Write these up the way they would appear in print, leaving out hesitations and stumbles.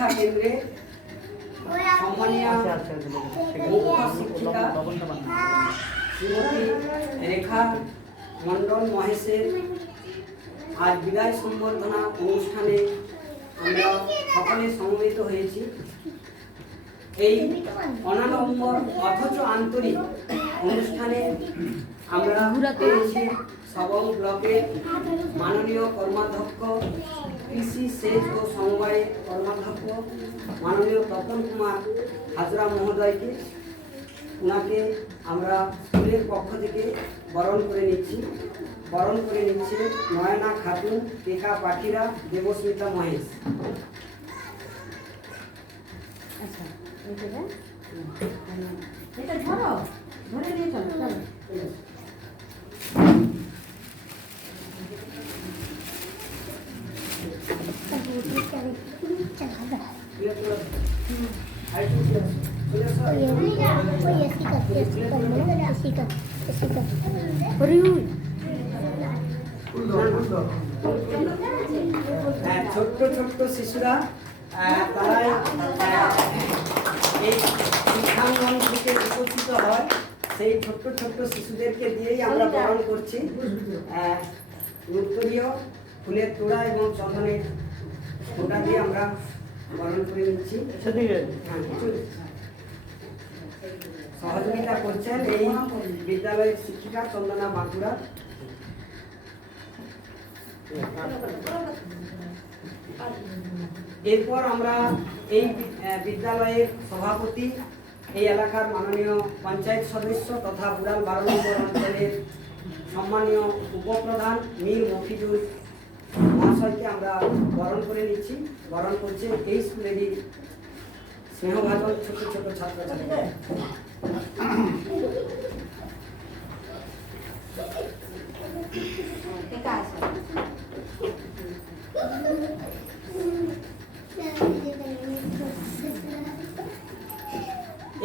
শিক্ষা কেন্দ্রে সম্মানীয় মুখ্য শিক্ষিকা শ্রীমতী রেখা মণ্ডল মহেশের আজ বিদায় সম্বর্ধনা অনুষ্ঠানে আমরা সকলে সমবেত হয়েছি। এই অনাড়ম্বর অথচ আন্তরিক অনুষ্ঠানে আমরা পেয়েছি সবং ব্লকের মাননীয় কর্মাধ্যক্ষ, কৃষি সেচ ও সমবায় কর্মাধ্যক্ষ মাননীয় তপন কুমার হাজরা মহোদয়কে। ওনাকে আমরা স্কুলের পক্ষ থেকে বরণ করে নিচ্ছি নয়না খাতুন, টেকা পাখিরা, দেবস্মিতা মহেশ। ছোট্ট ছোট্ট শিশুরা তারা এই শিক্ষাঙ্গন থেকে বিকশিত হয়, সেই ছোট্ট ছোট্ট শিশুদেরকে দিয়েই আমরা বরণ করছি। উত্তরীয় ফুলের তোড়া এবং চন্দনের ফোঁটা দিয়ে আমরা বরণ করে নিচ্ছি। সহযোগিতা করছেন এই বিদ্যালয়ের শিক্ষিকা চন্দনা বাঁকুড়া। এরপর আমরা এই বিদ্যালয়ের সভাপতি, এই এলাকার মাননীয় পঞ্চায়েত সদস্য তথা বুড়াল 12 নম্বর অঞ্চলের সম্মানীয় উপপ্রধান মীর মফিজুল মহাশয়কে আমরা বরণ করে নিচ্ছি। বরণ করছে এই স্কুলেরই স্নেহভাজন ছোট ছোট ছাত্রছাত্রীরা।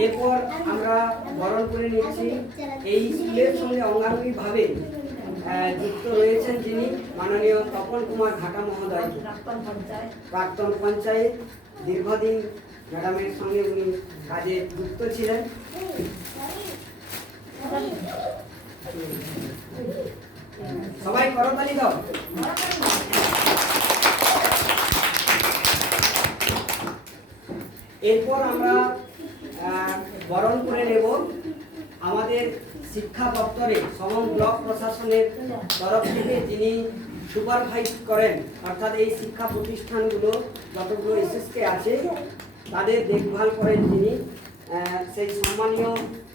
এরপর আমরা বরণ করে নিচ্ছি এই স্কুলের সঙ্গে অঙ্গাঙ্গিভাবে যুক্ত রয়েছেন যিনি মাননীয় তপন কুমার ঘাটা মহোদয়, প্রাক্তন পঞ্চায়েত, দীর্ঘদিন ম্যাডামের সঙ্গে উনি কাজে যুক্ত ছিলেন। সবাই করতালি দাও। এরপর আমরা বরণ করে নেব আমাদের শিক্ষা দপ্তরে সবং ব্লক প্রশাসনের তরফ থেকে যিনি সুপারভাইজ করেন, অর্থাৎ এই শিক্ষা প্রতিষ্ঠানগুলো যতগুলো এসএসকে আছে তাদের দেখভাল করেন যিনি, সেই সম্মানীয়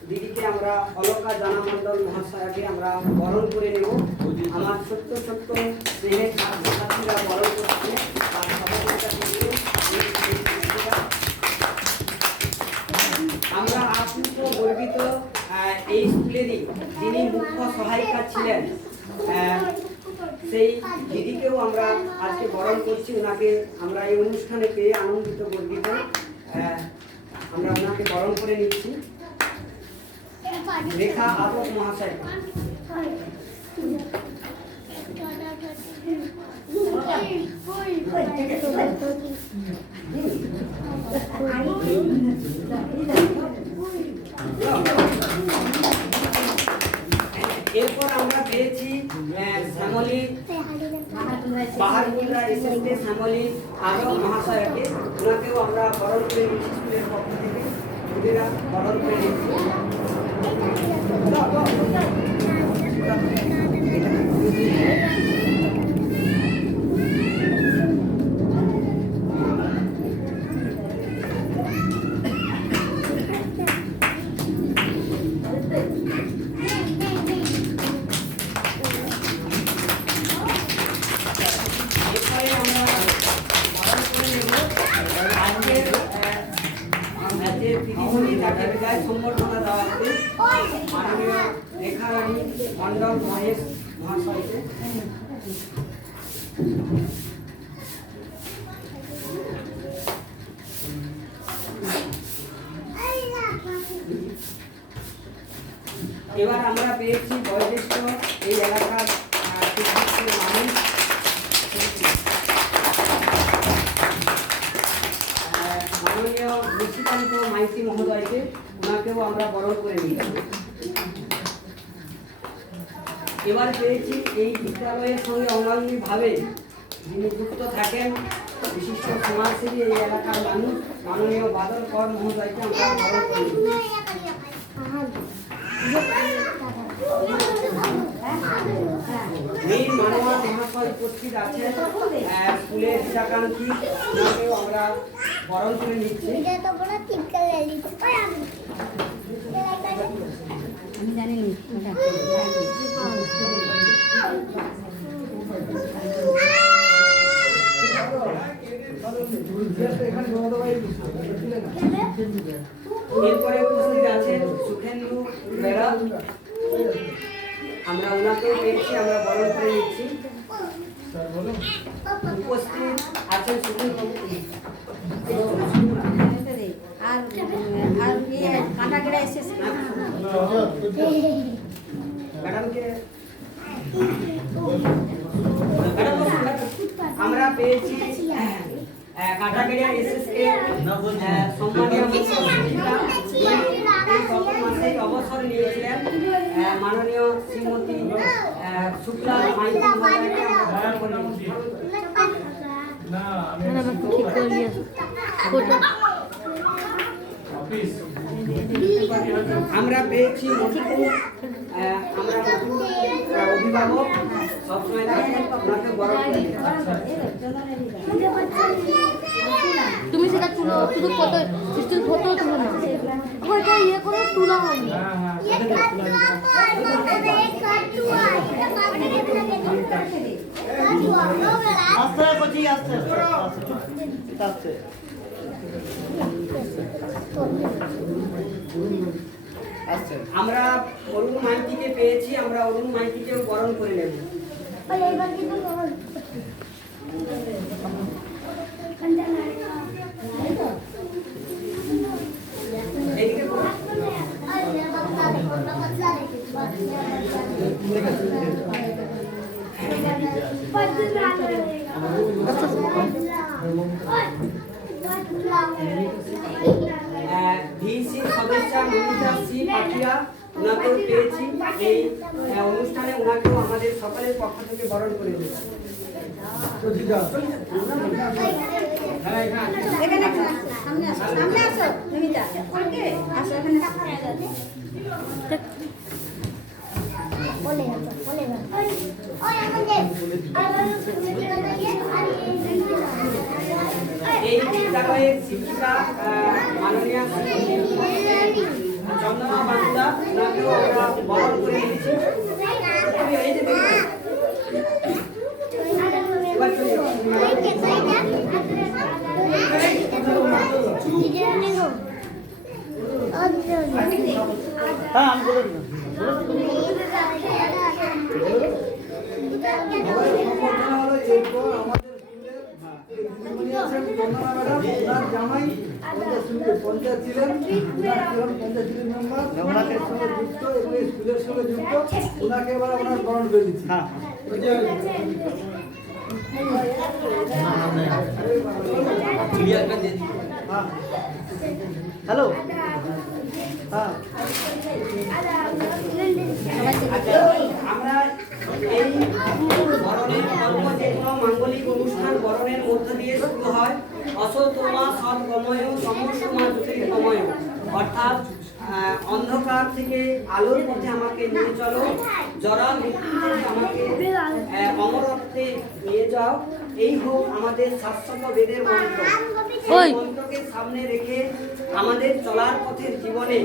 দিদিকে আমরা অলকা জানা মণ্ডল মহাশয়াকে আমরা বরণ করে নেব। আমার ছোট্ট ছোট্ট স্নেহের ছাত্রছাত্রীরা বরণ করছে। আমরা আপ্লুত গর্বিত এই স্কুলেরই যিনি মুখ্য সহায়িকা ছিলেন সেই দিদিকেও আমরা আজকে বরণ করছি। ওনাকে আমরা এই অনুষ্ঠানে পেয়ে আনন্দিত গর্বিত। আমরা ওনাকে বরণ করে নিচ্ছি। রেখা আদক মহাশয়। এরপর আমরা পেয়েছি শ্যামলী বাহারগুন্ডা এসএসকে শ্যামলী আদক মহাশয়কে। ওনাকেও আমরা বরণ করে নিচ্ছি স্কুলের পক্ষ থেকে। দিদিরা বরণ করে নিচ্ছি। তাকে বিদায় সম্বর্ধনা দেওয়া হবে মাননীয় রেখা রানী মণ্ডল মহেশ মহাশয়কে। এবার আমরা পেয়েছি বয়োজ্যেষ্ঠ এই এলাকার মানুষ নিশিকান্ত মাইতি মহোদয়কে, ওনাকেও আমরা বরণ করে নিচ্ছি। এবার পেয়েছি এই বিদ্যালয়ের সঙ্গে অঙ্গাঙ্গিভাবে যিনি যুক্ত থাকেন বিশিষ্ট সমাজসেবী এই এলাকার মানুষ মাননীয় বাদল কর মহোদয়কে আমরা বরণ করে নিচ্ছি। এই মাননীয় মহাশয় উপস্থিত আছেন, স্কুলের হিতাকাঙ্ক্ষী, ওনাকেও আমরা বরণ করে নিচ্ছি। আমি জানি নি এরপরে উপস্থিত আছেন সুখেন্দু বেরা, আমরা ওনাকেও পেয়েছি, আমরা বরণ করে নিচ্ছি। উপস্থিত আছেন সুখেন্দু আর আর কাঁটাগড়া এসেছে ম্যাডামকে আমরা পেয়েছি কাটাগড়িয়া এসএসকে সম্মানীয় এই গত মাসেই অবসর নিয়েছিলেন মাননীয় শ্রীমতী শুক্লা মাইতি মহোদয়কে আমরা বরণ করে নিচ্ছি। আমরা পেয়েছি আমরা অভিভাবক সবসময় ওনাকে বরণ করে তুমি সেটা তুলো, শুধু ফটো স্টিল ফটো তুলো না, ওইটা ইয়ে করে তোলা হয়নি। আস্তে করছি, আস্তে আস্তে আস্তে। আমরা অরুণ মাইতিকে পেয়েছি, আমরা অরুণ মাইতিকেও বরণ করে নেব। এইদিকে বলুন। ভিসি সদস্য মনিতা সি পাঠিয়া, ওনাকেও পেয়েছি এই অনুষ্ঠানে, ওনাকেও আমাদের সকলের পক্ষ থেকে বরণ করে দিচ্ছি। এখানে সামনে আসো, সামনে আসো নমিতা আসো এখানে এই বিদ্যালয়ের শিক্ষিকা মাননীয় চন্দনা বান্দা, ওনাকেও আমরা বরণ করে নিয়েছি। এই যে দেখুন, এবার চলে যাও। হ্যাঁ আমি বলে দিলাম। জামাই পঞ্চায়েত ছিলেন, পঞ্চায়েতের মেম্বার, ওনাদের সঙ্গে যুক্ত এবং এই স্কুলের সঙ্গে যুক্ত, ওনাকে এবার ওনার বরণ করে দিচ্ছি। হ্যাঁ হ্যালো হ্যাঁ আমরা এই বরণের পর্ব যে কোনো মাঙ্গলিক অনুষ্ঠান বরণের মধ্য দিয়ে শুরু হয়। অসতমা সদ্গময় সমসমা জ্যোতির্গময়, অর্থাৎ অন্ধকার থেকে আলোর পথে আমাকে নিয়ে চলো, জরা মৃত্যু থেকে আমাকে অমরত্বে নিয়ে যাও, এই হোক আমাদের শাশ্বত বেদের মন্ত্র। এই মন্ত্রকে সামনে রেখে আমাদের চলার পথের জীবনে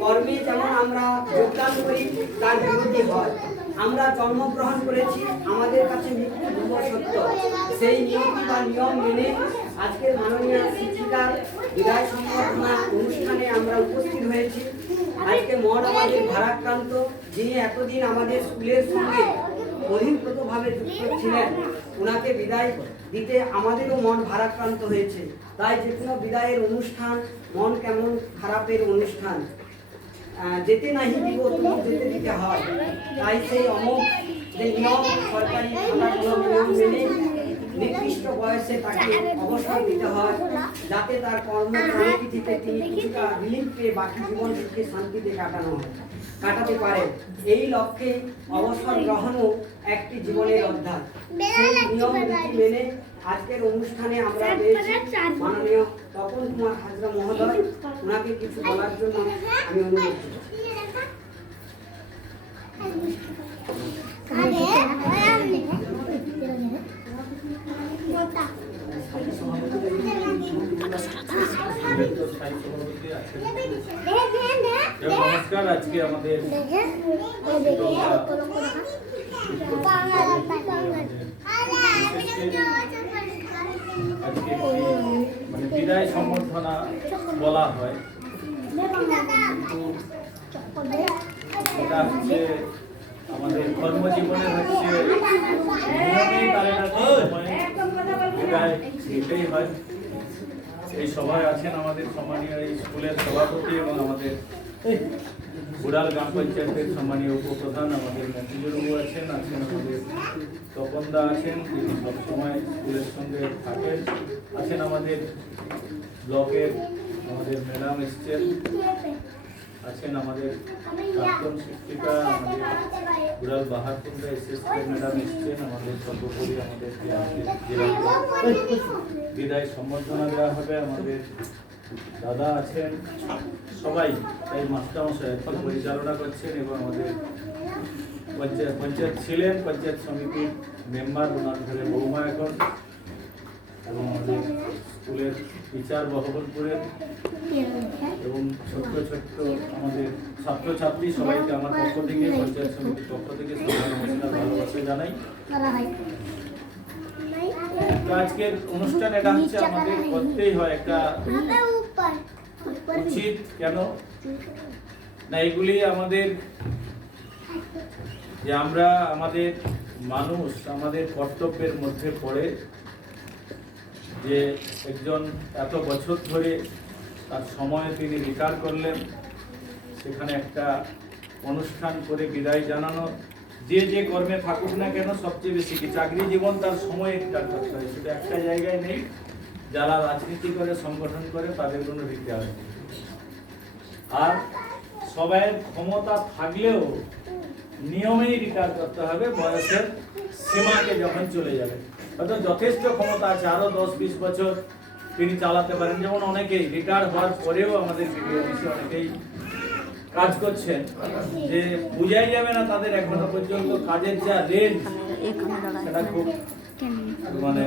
কর্মে যেমন আমরা যোগদান করি তার বিরোধী হয়। আমরা জন্মগ্রহণ করেছি, আমাদের কাছে মৃত্যু ধ্রুব সত্য, সেই নিয়তি বা নিয়ম মেনে আজকের মাননীয় শিক্ষিকার বিদায় সম্বর্ধনা অনুষ্ঠানে আমরা উপস্থিত হয়েছি। আজকে মন আমাদের ভারাক্রান্ত, যিনি এতদিন আমাদের স্কুলের সঙ্গে বহিঃপ্রতভাবে যুক্ত ছিলেন, ওনাকে বিদায় দিতে আমাদেরও মন ভারাক্রান্ত হয়েছে। তাই যে কোনো বিদায়ের অনুষ্ঠান মন কেমন খারাপের অনুষ্ঠান, যেতে নাহি দিব তুমি যেতে দিতে হয়। তাই সেই অমোঘ যে নিয়ম সরকারি আমরা কোনো নিয়ম মেনে নির্দিষ্ট বয়সে তাকে অবসর দিতে হয়, যাতে তার কর্মপরিস্থিতিতে তিনি কিছুটা রিলিফ পেয়ে বাকি জীবন সুখে শান্তিতে কাটাতে পারে। এই লক্ষ্যে অবসর গ্রহণও একটি জীবনের অধ্যায়। সেই নিয়ম নীতি মেনে আজকের অনুষ্ঠানে আমরা পেয়েছি মাননীয় তপন কুমার হাজরা মহোদয়। ওনাকে কিছু বলার জন্য আমি অনুরোধ করছি। নমস্কার। আজকে আমাদের আজকে মানে বিদায় সম্বর্ধনা বলা হয়, কিন্তু এটা হচ্ছে আমাদের কর্মজীবনে হচ্ছে নিয়মেই বিদায় নিতেই হয়। এই সভায় আছেন আমাদের সম্মানীয় এই স্কুলের সভাপতি এবং আমাদের বুড়াল গ্রাম পঞ্চায়েতের সম্মানীয় উপপ্রধান আমাদের মতিজুরবাবু আছেন আমাদের তপনদা আছেন, যিনি সবসময় স্কুলের সঙ্গে থাকেন, আছেন আমাদের ব্লকের আমাদের ম্যাডাম এসছেন, আছেন আমাদের প্রাক্তন শিক্ষিকা আমাদের বুড়াল বাহারকুন্ডা এসএসকে ম্যাডাম এসছেন, আমাদের সর্বোপরি আমাদের বিদায় সম্বর্ধনা দেওয়া হবে, আমাদের দাদা আছেন, সবাই এই মাস্টারমশাই এখন পরিচালনা করছেন এবং আমাদের পঞ্চায়েত ছিলেন, পঞ্চায়েত সমিতির মেম্বার ওনার ঘরে বৌমা এখন, এবং আমাদের স্কুলের টিচার বহবলপুরের এবং ছোট্ট ছোট্ট আমাদের ছাত্রছাত্রী সবাইকে আমার পক্ষ থেকে পঞ্চায়েত সমিতির পক্ষ থেকে সবাই নমস্কার ভালোবাসা জানাই। তো আজকের অনুষ্ঠান এটা হচ্ছে আমাদের করতেই হয়, একটা উচিত কেন না, এগুলি আমাদের যে আমরা আমাদের মানুষ আমাদের কর্তব্যের মধ্যে পড়ে, যে একজন এত বছর ধরে তার সময় তিনি রিটায়ার করলেন, সেখানে একটা অনুষ্ঠান করে বিদায় জানানো, যে যে কর্মে থাকুক না কেন সবচেয়ে বেশি কি চাকরি জীবন তার সময় রিটায়ার করতে হয়, সেটা একটা জায়গায় নেই। যারা রাজনীতি করে সংগঠন করে তাদের কোনো রিটায়ার নেই, আর সবাই ক্ষমতা থাকলেও নিয়মেই রিটায়ার করতে হবে বয়সের সীমাকে যখন চলে যাবে। হয়তো যথেষ্ট ক্ষমতা আছে, আরো 10-20 বছর তিনি চালাতে পারেন, যেমন অনেকেই রিটায়ার হওয়ার পরেও আমাদের ভিডিও অফিসে অনেকেই কাজ করছেন, যে বুঝাই যাবে না তাদের এখনো পর্যন্ত কাজের যা রেঞ্জ সেটা খুব মানে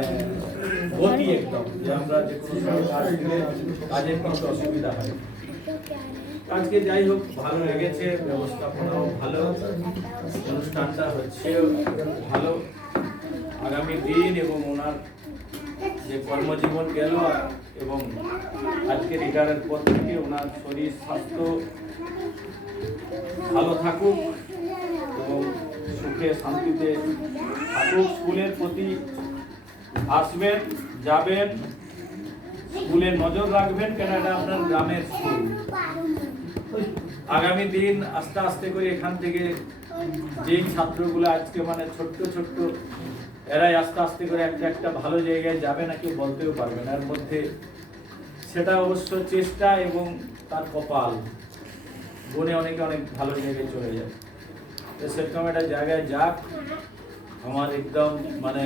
গতি একদম, যে আমরা যে কোনো সময় কাজ দিলে কাজের কোনো অসুবিধা হয়। আজকে যাই হোক ভালো লেগেছে, ব্যবস্থাপনাও ভালো, অনুষ্ঠানটা হচ্ছে ভালো। আগামী দিন এবং ওনার যে কর্মজীবন গেল এবং আজকে রিটায়ারের পর থেকে ওনার শরীর স্বাস্থ্য ভালো থাকুক এবং সুখে শান্তিতে থাকুক। স্কুলের প্রতি আসবেন, যাবেন, স্কুলে নজর রাখবেন, কেন এটা আপনার গ্রামের স্কুল। আগামী দিন আস্তে আস্তে করে এখান থেকে যেই ছাত্রগুলো আজকে মানে ছোট্ট ছোট্ট, এরাই আস্তে আস্তে করে একটা একটা ভালো জায়গায় যাবে না, কেউ বলতেও পারবে না। এর মধ্যে সেটা অবশ্য চেষ্টা এবং তার কপাল গুণে অনেকে অনেক ভালো জায়গায় চলে যায়। তো সেরকম একটা জায়গায় যাক, আমার একদম মানে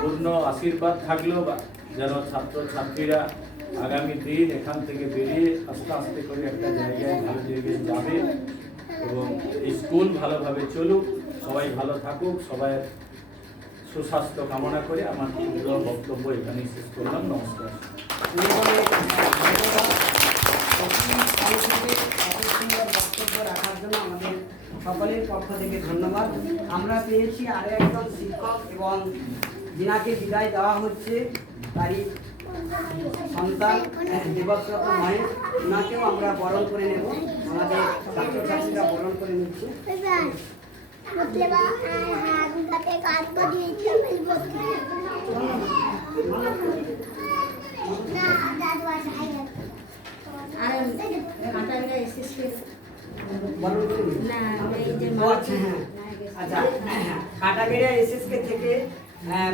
পূর্ণ আশীর্বাদ থাকলো যেন ছাত্র ছাত্রীরা আগামী দিন এখান থেকে বেরিয়ে আস্তে আস্তে করে একটা জায়গায় ভালো জায়গায় যাবে এবং স্কুল ভালোভাবে চলুক, সবাই ভালো থাকুক, সবাই সুস্বাস্থ্য কামনা করে আমার বক্তব্য এখানেই শেষ করলাম। নমস্কার। বক্তব্য রাখার জন্য আমাদের সকলের পক্ষ থেকে ধন্যবাদ। আমরা পেয়েছি আরো একজন শিক্ষক এবং যিনাকে বিদায় দেওয়া হচ্ছে, তারই সন্তান দেবব্রত মহেশ, ওনাকেও আমরা বরণ করে নেব। আমাদের ছাত্রছাত্রীরা বরণ করে নিচ্ছে। আচ্ছা, কাটাগেড়িয়া এসএসকে থেকে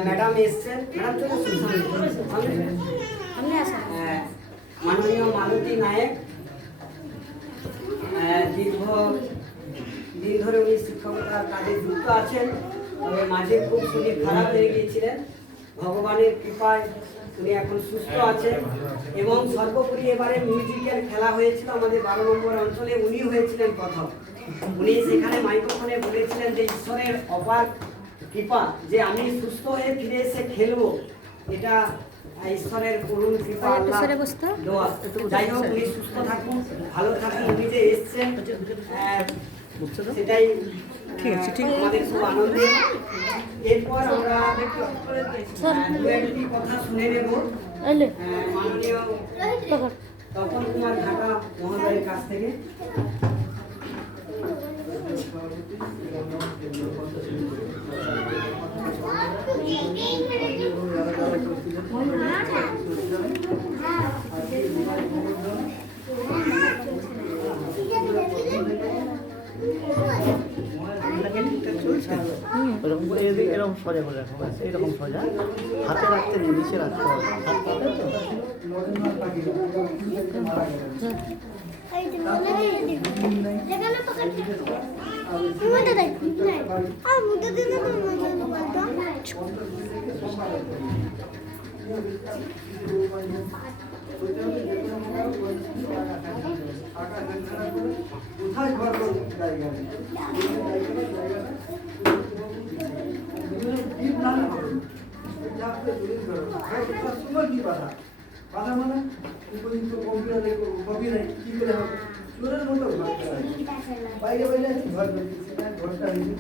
ম্যাডাম এসছেন, ম্যাডাম চলে আসুন সামনে। সামনে আসো। মাননীয় মালতী নায়েক, দীর্ঘ দিন ধরে উনি শিক্ষকতার কাজে যুক্ত আছেন, তবে মাঝে খুব শরীর খারাপ হয়ে গিয়েছিলেন। ভগবানের কৃপায় উনি এখন সুস্থ আছেন এবং সর্বোপরি এবারে মিউজিক্যাল খেলা হয়েছিল আমাদের 12 নম্বর অঞ্চলে, উনি হয়েছিলেন প্রথম। উনি সেখানে মাইক্রোফোনে বলেছিলেন যে ঈশ্বরের অপার কৃপা যে আমি সুস্থ হয়ে ফিরে এসে খেলবো, এটা ঈশ্বরের করুণ কৃপা, আল্লাহ দোয়া। যাই হোক, উনি সুস্থ থাকুন, ভালো থাকুন। উনি যে এসছেন সেটাই আমাদের খুব আনন্দের। এরপর আমরা দু একটি কথা শুনে নেব মাননীয় তপন কুমার ঘাটা মহোদয়ের কাছ থেকে। এরকম সোজা করে রাখো, ব্যাস এইরকম সোজা, হাতে রাখতে নেই, নিচে রাখতে হবে। কোথায় ঘর করবো জায়গা নেই। বাধা মানে উপযুক্ত কম্পিউটারে কপি নাই, কি করে হবে? চোরের মতো ঘর করা হয়। বাইরে বাইরে আছে ঘর করতেছি না, ঘরটা হয়েছে।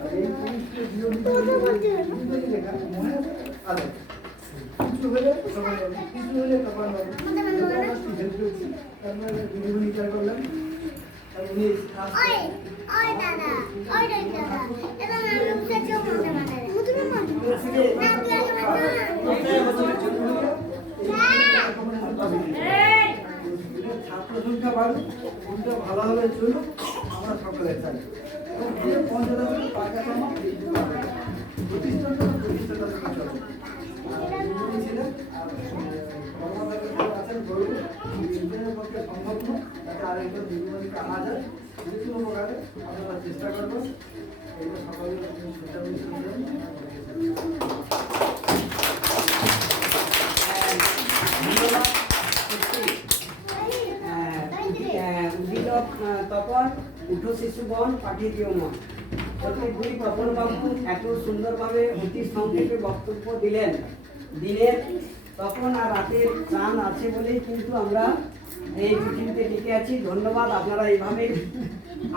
আর এই পুলিশকে বিরোধী লেখা মনে আছে। কিছু হলে সবাই হবে, কিছু হলে তখন হবে। তার মানে বিচার করলাম। আর উনি ছাত্র সংখ্যা বাড়ুক, কোনটা ভালোভাবে চলুক, আমরা সকলে চাই। এবং পঞ্চায়েত টাকা জমা প্রতিষ্ঠানটা চলে। ছিলেন আর কর্মচারী আছেন গরু ইন্টারনেটের পক্ষে সম্ভব নয়, যাতে আরেকজন দিদিমণিকে আনা যায়। যে কোনো প্রকারে আমরা চেষ্টা করবো। এইটা সকলে তপন উঠো শিশুগণ পাঠিয়ে দিও মন। সত্যি দুই তপন বাবু এত সুন্দরভাবে অতি সংক্ষেপে বক্তব্য দিলেন। দিনের তখন আর রাতের চান আছে বলেই কিন্তু আমরা এই পৃথিবীতে টিকে আছি। ধন্যবাদ, আপনারা এইভাবে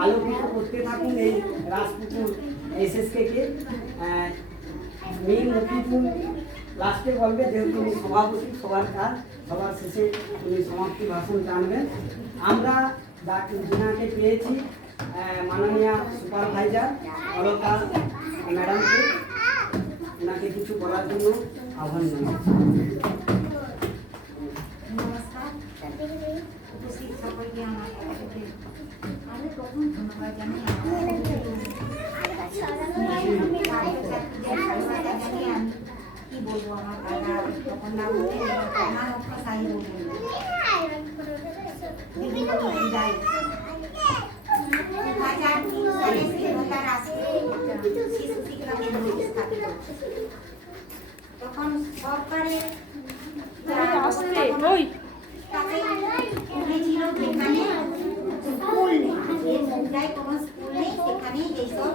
আলোকিত করতে থাকুন এই রাজপুকুর এসএসকে কে। মীর মফিজুল লাস্টে বলবে, যেহেতু উনি সভাপতি, সবার কাজ সবার শেষে উনি সমাপ্তি ভাষণ টানবেন। আমরা যাকে পেয়েছি মাননীয় সুপারভাইজার অলকা ম্যাডামকে, ওনাকে কিছু বলার জন্য আহ্বান জানাচ্ছি। নমস্কার, উপস্থিত সকলকে আমার আমি প্রথম ধন্যবাদ জানাই। আমি কি বলবো, আমার দাদা তখন না বলতে আমার অক্ষ সাই বলবেন শিশু শিক্ষা কেন্দ্র স্থাপিত। তখন সরকারের উঠেছিল যেখানে স্কুল নেই, কোনো স্কুল নেই, সেখানে এইসব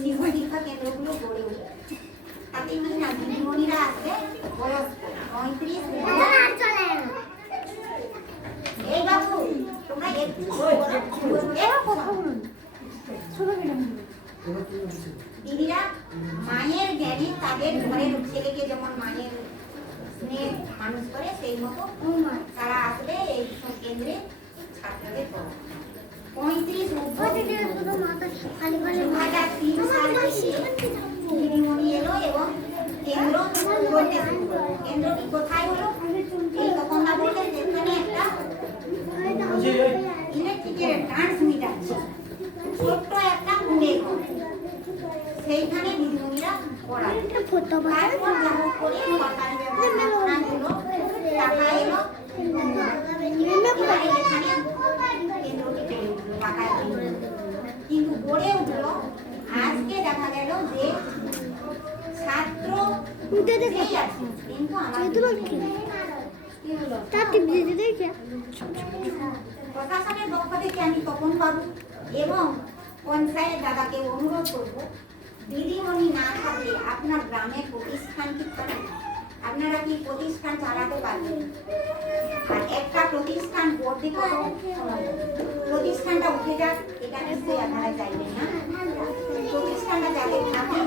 শিশু শিক্ষা কেন্দ্রগুলো গড়ে ওঠে। তাতে কি না দিদিমণিরা আসবে বয়স্ক 35। এই বাবু তোমরা একটু দিদিরা মায়ের জ্ঞানে তাদের ঘরের ছেলেকে যেমন মায়ের স্নেহ মানুষ করে, সেই মতো তারা আসলে এই কেন্দ্রে ছাত্রদের পড়ায়। 35 দিদিমণি এলো এবং কেন্দ্র করতে শুরু করলো। কেন্দ্রটি কোথায় হলো? এই তখন না বললেন যেখানে একটা ইলেকট্রিকের ট্রান্সমিটার ছিল, ছোট্ট একটা কুঁড়ে ঘর, সেইখানে দিদিমণিরা পড়ায়। টাকা এলো, এবারে এখানে কেন্দ্রটি গড়ে উঠলো, টাকায় কেন্দ্র। কিন্তু গড়ে উঠলো, আজকে দেখা গেল যে ছাত্র যেই আছে, কিন্তু আমাদের প্রশাসনের পক্ষ থেকে আমি তপন বাবু এবং পঞ্চায়েত দাদাকে অনুরোধ করব, দিদিমণি না থাকলে আপনার গ্রামের প্রতিষ্ঠান কি করেন? আপনারা কি প্রতিষ্ঠান চালাতে পারবেন? আর একটা প্রতিষ্ঠান করতে কত সময় লাগে? প্রতিষ্ঠানটা উঠে যাক, এটা নিশ্চয়ই আপনারা চাইবেন না। প্রতিষ্ঠানটা যাতে থাকে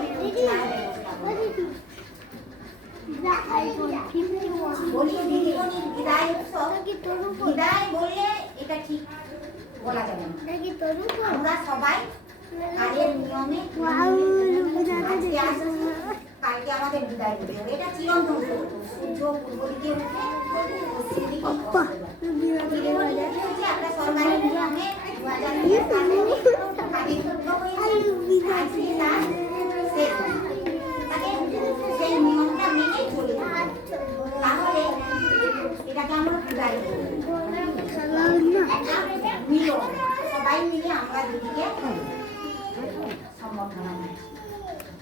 তার ব্যবস্থা করুন। বলি দিদিমণির বিদায় উৎসব, বিদায় বললে এটা ঠিক বলা যাবে না। আমরা সবাই কাজের নিয়মে আজকে আসছি, কালকে আমাদের বিদায় দিতে হবে। এটা চিরন্তন সত্য। সূর্য পূর্ব দিকে উঠে পশ্চিম দিকে অস্ত যায়। দিদিমণি হচ্ছে একটা সরকারি নিয়মে 2020 সালে কাজে যুক্ত হয়েছে। আজকে তার শেষ দিন। তাকে সেই নিয়মটা মেনে চলে যেতে হবে। তাহলে এটাকে আমরা বিদায় দেব। মিলন, সবাই মিলে আমরা দিদিকে সম্বর্ধনা জানাচ্ছি।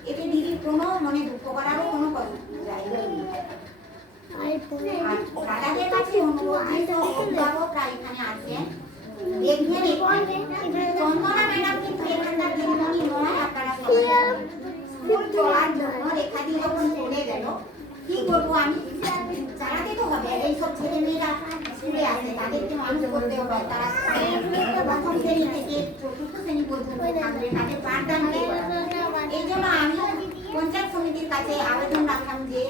এতে দিদির কোনো মনে দুঃখ করারও কোনো জায়গা নেই। আর দাদাদের কাছে অনুরোধ, যেহেতু অভিভাবকরা এখানে আছেন, দেখবেন চন্দনা ম্যাডাম কিন্তু এখানকার দিদিমণি নয়। আপনারা সবাই স্কুল চলার জন্য রেখা দিয়ে যখন চলে গেল, কি করবো আমি, চালাতে তো হবে। এইসব ছেলে মেয়েরা স্কুলে আসে, তাদেরকে মানুষ করতে হবে। তারা প্রথম শ্রেণী থেকে চতুর্থ শ্রেণী পর্যন্ত থাকবে, তাদের পাঠদান কে করাবে? এই জন্য আমি পঞ্চায়েত সমিতির কাছে আবেদন রাখলাম যে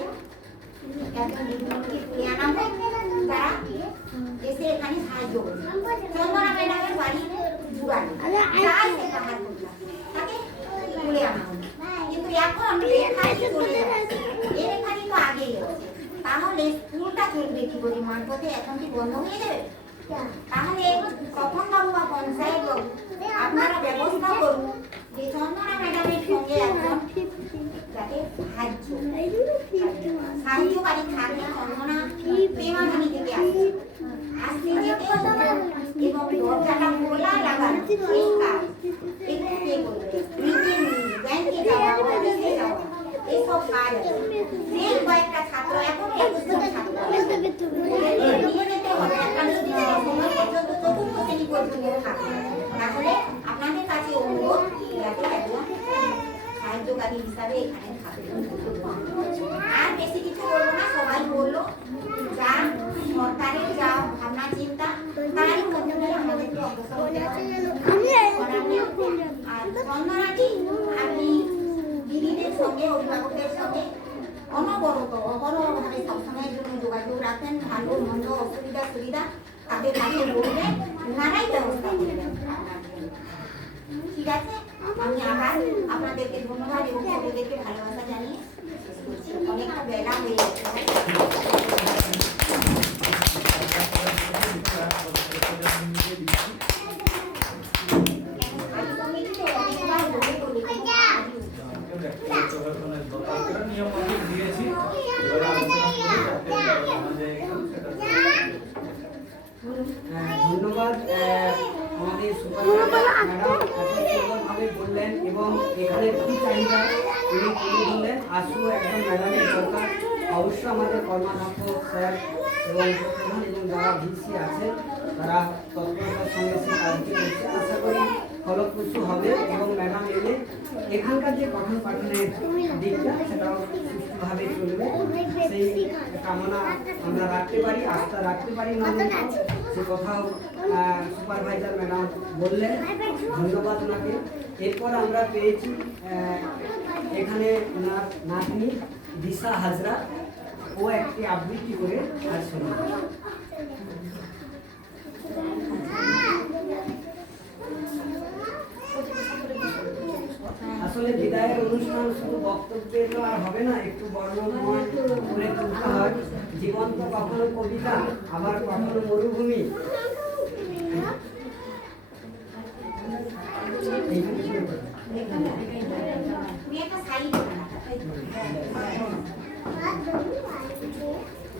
একজন দিদিমণিকে তুলে আনা হোক, যারা এসে এখানে সাহায্য করবে। চন্দনা ম্যাডামের বাড়ি জুড়ানি, যাই সে পাহাড় করলাম, তাকে তুলে আনা হোক। কিন্তু এখন রেখাটি চলে যাচ্ছে, এই রেখাটি তো আগেই আছে, তাহলে স্কুলটা চলবে কি করে? মাঝপথে এখন কি বন্ধ হয়ে যাবে? তাহলে তপন বাবু বা পঞ্চায়েত বাবু আপনারা ব্যবস্থা করুন যে চন্দনা ম্যাডামের সঙ্গে একজন যাতে সাহায্যকারী থাকে। চন্দনা প্রেমাধানী থেকে আসছে, আসতে যেতে এবং দরজাটা খোলা লাগানো, এই কাজ একটু কে করবে? ব্যাংকে যাওয়া, অফিসে যাওয়া, এইসব কাজ আছে। সেই কয়েকটা ছাত্র, এখন 21 জন ছাত্র নিয়ে যেতে হবে একটা নির্দিষ্ট সময় পর্যন্ত, চতুর্থ শ্রেণী পর্যন্ত থাকবে। তাহলে আপনাদের কাছে অনুরোধ, যাতে একজন সাহায্যকারী হিসাবে এখানে থাকবে। আর বেশি কিছু বলবো না, সবাই বললো যা সরকারের যা ভাবনা চিন্তা তারই মধ্যে দিয়ে আমাদেরকে অগ্রসর হতে হবে। আর চন্দনাটি আপনি দিদিদের সঙ্গে, অভিভাবকদের সঙ্গে অনবরত অহরহভাবে সবসময়ের জন্য যোগাযোগ রাখেন। ভালো মন্দ অসুবিধা সুবিধা তাদের কাছে বলবেন, ওনারাই ব্যবস্থা করবেন আপনার জন্য। ঠিক আছে, আমি আবার আপনাদেরকে ধন্যবাদ এবং ছোটদেরকে ভালোবাসা জানিয়ে শেষ করছি। অনেকটা বেলা হয়ে গেছে। ধন্যবাদ আমাদের সুপারভাইজার ম্যাডাম এত সুন্দরভাবে বললেন এবং এখানে কি চাহিদা উনি তুলে ধরলেন। আশু একজন ম্যাডামের দরকার, অবশ্য আমাদের কর্মাধ্যক্ষ স্যার এবং প্রধান এবং যারা ভিসি আছে তারা তৎপরতার সঙ্গে সেই কাজটি করছে। আশা করি ফলপ্রসূ হবে এবং ম্যাডাম এলে এখানকার যে পঠন পাঠনের দিকটা সেটাও সুষ্ঠুভাবে চলবে, সেই কামনা আমরা রাখতে পারি, আস্থা রাখতে পারি। সে কথাও সুপারভাইজার ম্যাডাম বললেন, ধন্যবাদ ওনাকে। এরপর আমরা পেয়েছি এখানে ওনার নাতনি দিশা হাজরা, ও একটি আবৃত্তি করে আর শোনা। আসলে বিদায়ের অনুষ্ঠান শুধু বক্তব্যে তো আর হবে না, একটু বর্ণময় করে তুলতে হয়। জীবন তো কখনো কবিতা, আবার কখনো মরুভূমি।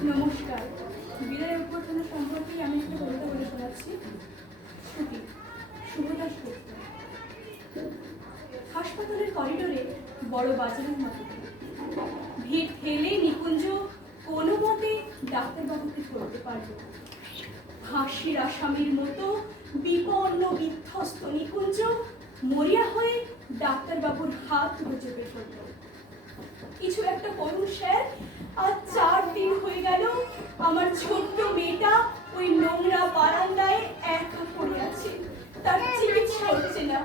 নমস্কার। বড় বাজারের মতো। ভিড় ঠেলে নিকুঞ্জ কোনো মতে ডাক্তারবাবুকে ধরতে পারল। হাসির আসামির মতো বিপন্ন বিধ্বস্ত নিকুঞ্জ মরিয়া হয়ে ডাক্তারবাবুর হাত ধরে চেপে ধরল। কিছু একটা করুন স্যার, আজ 4 দিন হয়ে গেল আমার ছোট্ট মেয়েটা ওই নোংরা বারান্দায় একা পড়ে আছে, তার চিকিৎসা হচ্ছে না।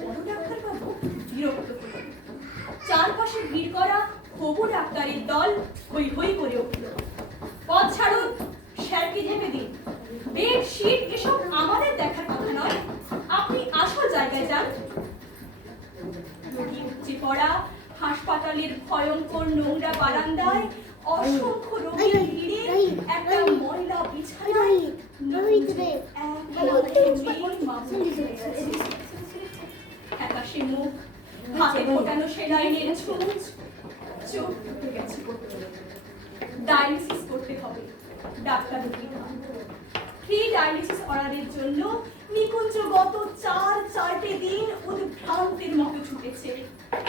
বড় ডাক্তারবাবু বিরক্ত হলেন। চারপাশে ভিড় করা হবু ডাক্তারের দল হই হই করে উঠল। পথ ছাড়ুন, স্যারকে যেতে দিন। বেড শীট এসব আমাদের দেখার কথা নয়, আপনি আসল জায়গায় যান। রোগী উপচে পড়া হাসপাতালের ভয়ঙ্কর নোংরা বারান্দায় অসংখ্য রোগীর ভিড়ে একটা ময়লা বিছানায় ফ্যাকাশে মুখ, হাতে ফোটানো সেলাইনের ছুঁচ, চোখ ফুটে গেছে। ডায়ালিসিস করতে হবে, ডাক্তার ফ্রি ডায়ালিসিস অর্ডারের জন্য নিকুঞ্জ গত 4 দিন উদ্ভ্রান্তের মতো ছুটেছে।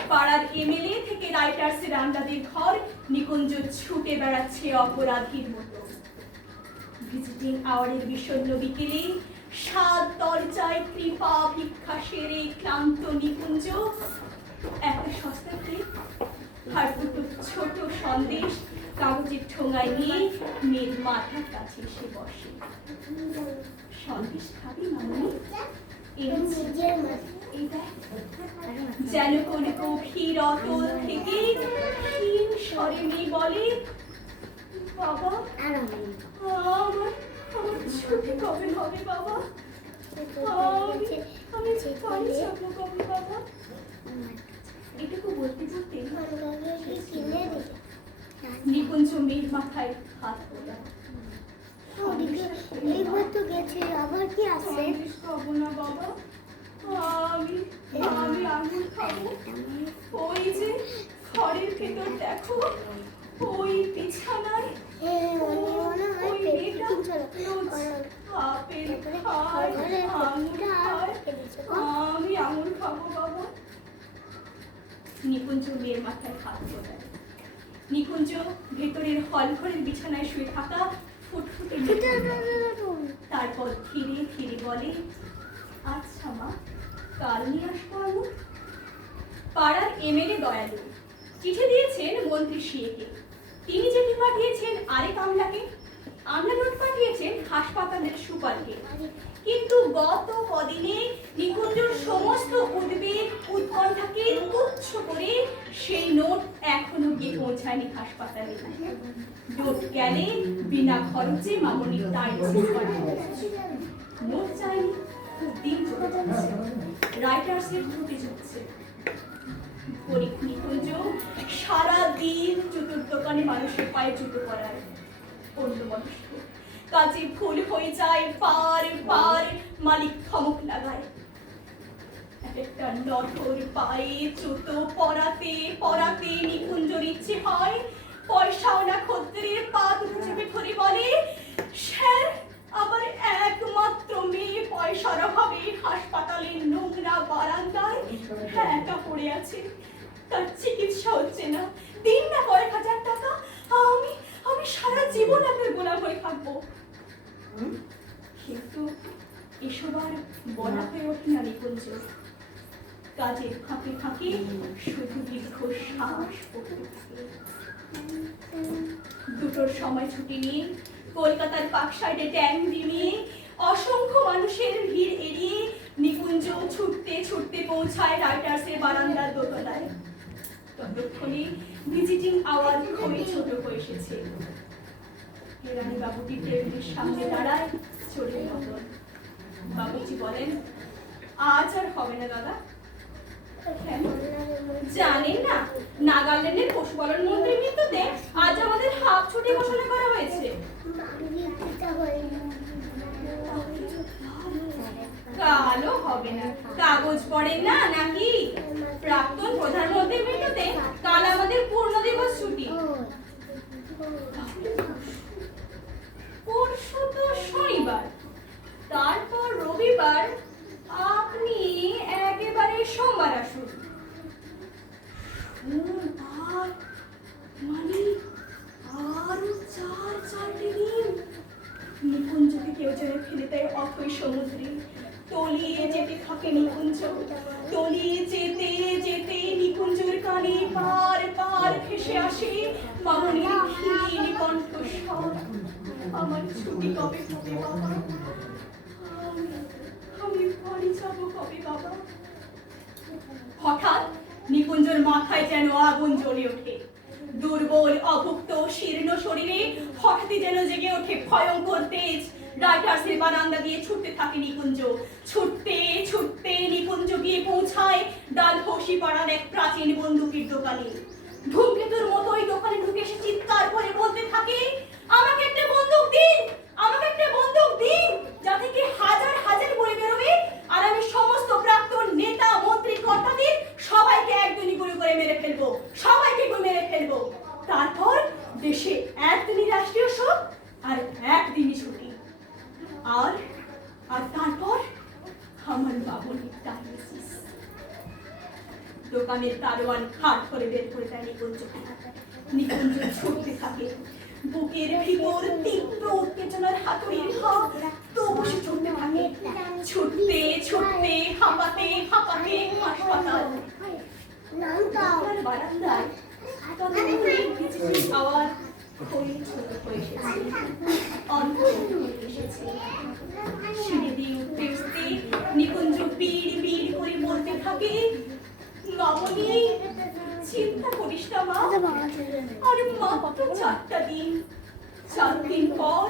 পাড়ার এমএলএ থেকে রাইটার্সের আন্ডাদের ঘর নিকুঞ্জ ছুটে বেড়াচ্ছে অপরাধীর মতো। ভিজিটিং আওয়ারের বিষণ্ণ বিকেলে 7 দরজায় কৃপা ভিক্ষা সেরে ক্লান্ত নিকুঞ্জ একটা সস্তা কেক আর দুটো ছোট সন্দেশ কাগজের ঠোঙায় নিয়ে মেয়ের মাথার কাছে এসে বসে। সন্দেশ খাবি মামনি? যেন কোন গভীর অতল থেকে ক্ষীণ স্বরে মেয়ে বলে, বাবা আমার ছুটি কবে হবে বাবা? আমি বাড়ি যাবো কবে বাবা? এটুকু বলতে বলতে নিকুঞ্জ মেয়ের মাথায় হাত বোলায়। আবার কি আছে? খাবো না বাবা, আমি আঙুর খাবো। ওই যে ঘরের ভেতর দেখো, ওই বিছানায় ওই মেয়েটা রোজ আপেল খায়, আঙুর খায়। আমি আঙুর খাবো বাবা। নিকুঞ্জ মেয়ের মাথায় হাত বোলায়। নিকুঞ্জ ভেতরের হল ঘরের বিছানায় শুয়ে থাকা ফুটফুটে তারপর ধীরে ধীরে বলে, আচ্ছা মা, কাল নিয়ে আসবো আঙুর। পাড়ার এমএলএ দয়ালু চিঠি দিয়েছেন মন্ত্রী সিএকে, তিনি চিঠি পাঠিয়েছেন আরেক আমলাকে, আমলা নোট পাঠিয়েছেন হাসপাতালের সুপারকে। কিন্তু গত কদিনে নিকুঞ্জর সমস্ত উদ্বেগ উৎকণ্ঠাকে তুচ্ছ করে সেই নোট এখনো গিয়ে পৌঁছায়নি হাসপাতালে। নোট গেলে বিনা খরচে মামনির ডায়ালিসিস করা হবে। নোট চাইনি, দিন চলে যাচ্ছে, রাইটার্সের ত্রুটি চলছে। গরিব নিকুঞ্জ সারা দিন জুতোর দোকানে মানুষের পায়ে জুতো পরায়। অন্য মানুষ কাজে ভুল হয়ে যায়, বার বার মালিক ধমক লাগায়। একটা নঠর পায়ে জুতো পরাতে পরাতে নিকুঞ্জর ইচ্ছে হয় পয়সাওয়ালা খদ্দেরের পা দুটো চেপে ধরে বলে, স্যার আমার একমাত্র মেয়ে পয়সার অভাবে হাসপাতালের নোংরা বারান্দায় একা পড়ে আছে, তার চিকিৎসা হচ্ছে না, দিন না কয়েক হাজার টাকা, আমি সারা জীবন আপনার গোলাম হয়ে থাকবো। কিন্তু এসব আর বলা হয়ে ওঠে না নিকুঞ্জ। কাজের ফাঁকে ফাঁকে শুধু দীর্ঘশ্বাস পড়তে থাকে। দুটোর সময় ছুটি নিয়ে কলকাতার পাক সাইডে ট্যাং নিয়ে অসংখ্য মানুষের ভিড় এড়িয়ে নিকুঞ্জ ছুটতে ছুটতে পৌঁছায় রাইটার্সের বারান্দার দোতলায়। ততক্ষণে ভিজিটিং আওয়ার খুবই ছোট হয়ে এসেছে। রানী বাবুটি টেবিলের সামনে দাঁড়ায় চোরের মতন। বাবুজি বলেন, আজ আর হবে না দাদা। জানেন না, নাগাল্যান্ডের পশুপালন মন্ত্রীর মৃত্যুতে আজ আমাদের হাফ ছুটি ঘোষণা করা হয়েছে। কালও হবে না, কাগজ পড়েন না নাকি? প্রাক্তন প্রধানমন্ত্রীর মৃত্যুতে কাল আমাদের পূর্ণ দিবস ছুটি। পরশু তো শনিবার, তারপর রবিবার, আপনি একেবারে সোমবার আসুন। ফেলে দেয় অথই সমুদ্রে। তলিয়ে যেতে থাকে নিকুঞ্জ, তলিয়ে যেতে যেতে নিকুঞ্জের কানে বার বার ভেসে আসে মামনির ক্ষীণ কণ্ঠস্বর। আমার ছুটি কবে হবে বাবা? আমি বাড়ি যাবো কবে বাবা? হঠাৎ নিকুঞ্জের মাথায় যেন আগুন জ্বলে ওঠে। দুর্বল অভুক্ত শীর্ণ শরীরে হঠাৎই যেন জেগে ওঠে ভয়ঙ্কর তেজ। রাইটার্সের বারান্দা দিয়ে ছুটতে থাকে নিকুঞ্জ। ছুটতে ছুটতে নিকুঞ্জ গিয়ে পৌঁছায় ডালহৌসি পাড়ার এক প্রাচীন বন্দুকের দোকানে। ধূমকেতুর মতো ওই দোকানে ঢুকে সে চিৎকার করে বলতে থাকে, আমাকে একটা বন্দুক দিন, আমাকে একটা বন্দুক দিন, যা থেকে হাজার হাজার বলে বেরোবে আর আমি সমস্ত প্রাক্তন নেতা মন্ত্রী কর্তাদের সবাইকে একদিনই গুলি করে মেরে ফেলবো, সবাইকে মেরে ফেলবো। তারপর দেশে একদিনই রাষ্ট্রীয় শোক আর একদিনই ছুটি। আর আর তারপর আমার বাবুর ডায়ালিসিস। দোকানের দারোয়ান হাত করে বের করে দেয় নিকুঞ্জকে। নিকুঞ্জ ছুটতে থাকে, বুকের ভিতর তীব্র উত্তেজনার হাতুড়ির হাত, তবু সে ছুটতে থাকে। ছুটতে ছুটতে হাঁপাতে হাঁপাতে হাসপাতাল। দোকানের বারান্দায় ততক্ষণে বিচিত্র আওয়াজ হয়ে এসেছে, অন্ধকার হয়ে এসেছে। সিঁড়ি দিয়ে উঠতে উঠতে নিকুঞ্জ বিড় বিড় করে বলতে থাকে, মামনি চিন্তা করিস না মা, আর মাত্র 4টা দিন, 4 দিন পর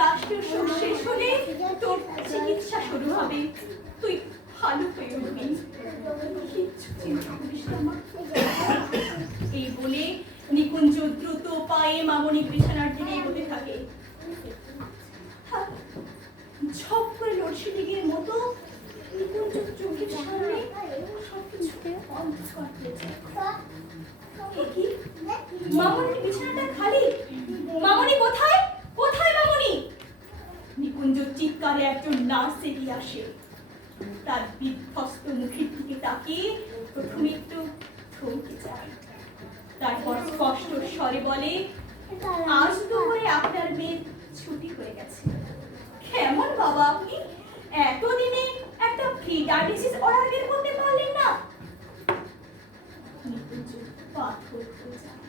রাষ্ট্রীয় শোক শেষ হলে তোর চিকিৎসা শুরু হবে, তুই ভালো হয়ে উঠবি, কিচ্ছু চিন্তা করিস না মা। এই বলে নিকুঞ্জ দ্রুত পায়ে মামনির বিছানার দিকে এগোতে থাকে। ঝপ করে লোডশেডিংয়ের মতো নিকুঞ্জ চোখের সামনে সবকিছু অন্ধকার হয়ে যায়। কি মামনির বিছানাটা খালি, মামনি কোথায়, কোথায় মামনি? নিকুঞ্জ চিৎকারে একজন নার্স এগিয়ে আসে। তার বিধ্বস্ত মুখের দিকে তাকিয়ে প্রথমে একটু থমকে যায়, তারপর স্পষ্ট স্বরে বলে, আজ তো করে আপনার মেয়ের ছুটি হয়ে গেছে। কেমন বাবা আপনি এতদিনে একটা ফ্রি ডায়ালিসিস অর্ডার বের করতে পারলেন না? পাথর হয়ে যায়।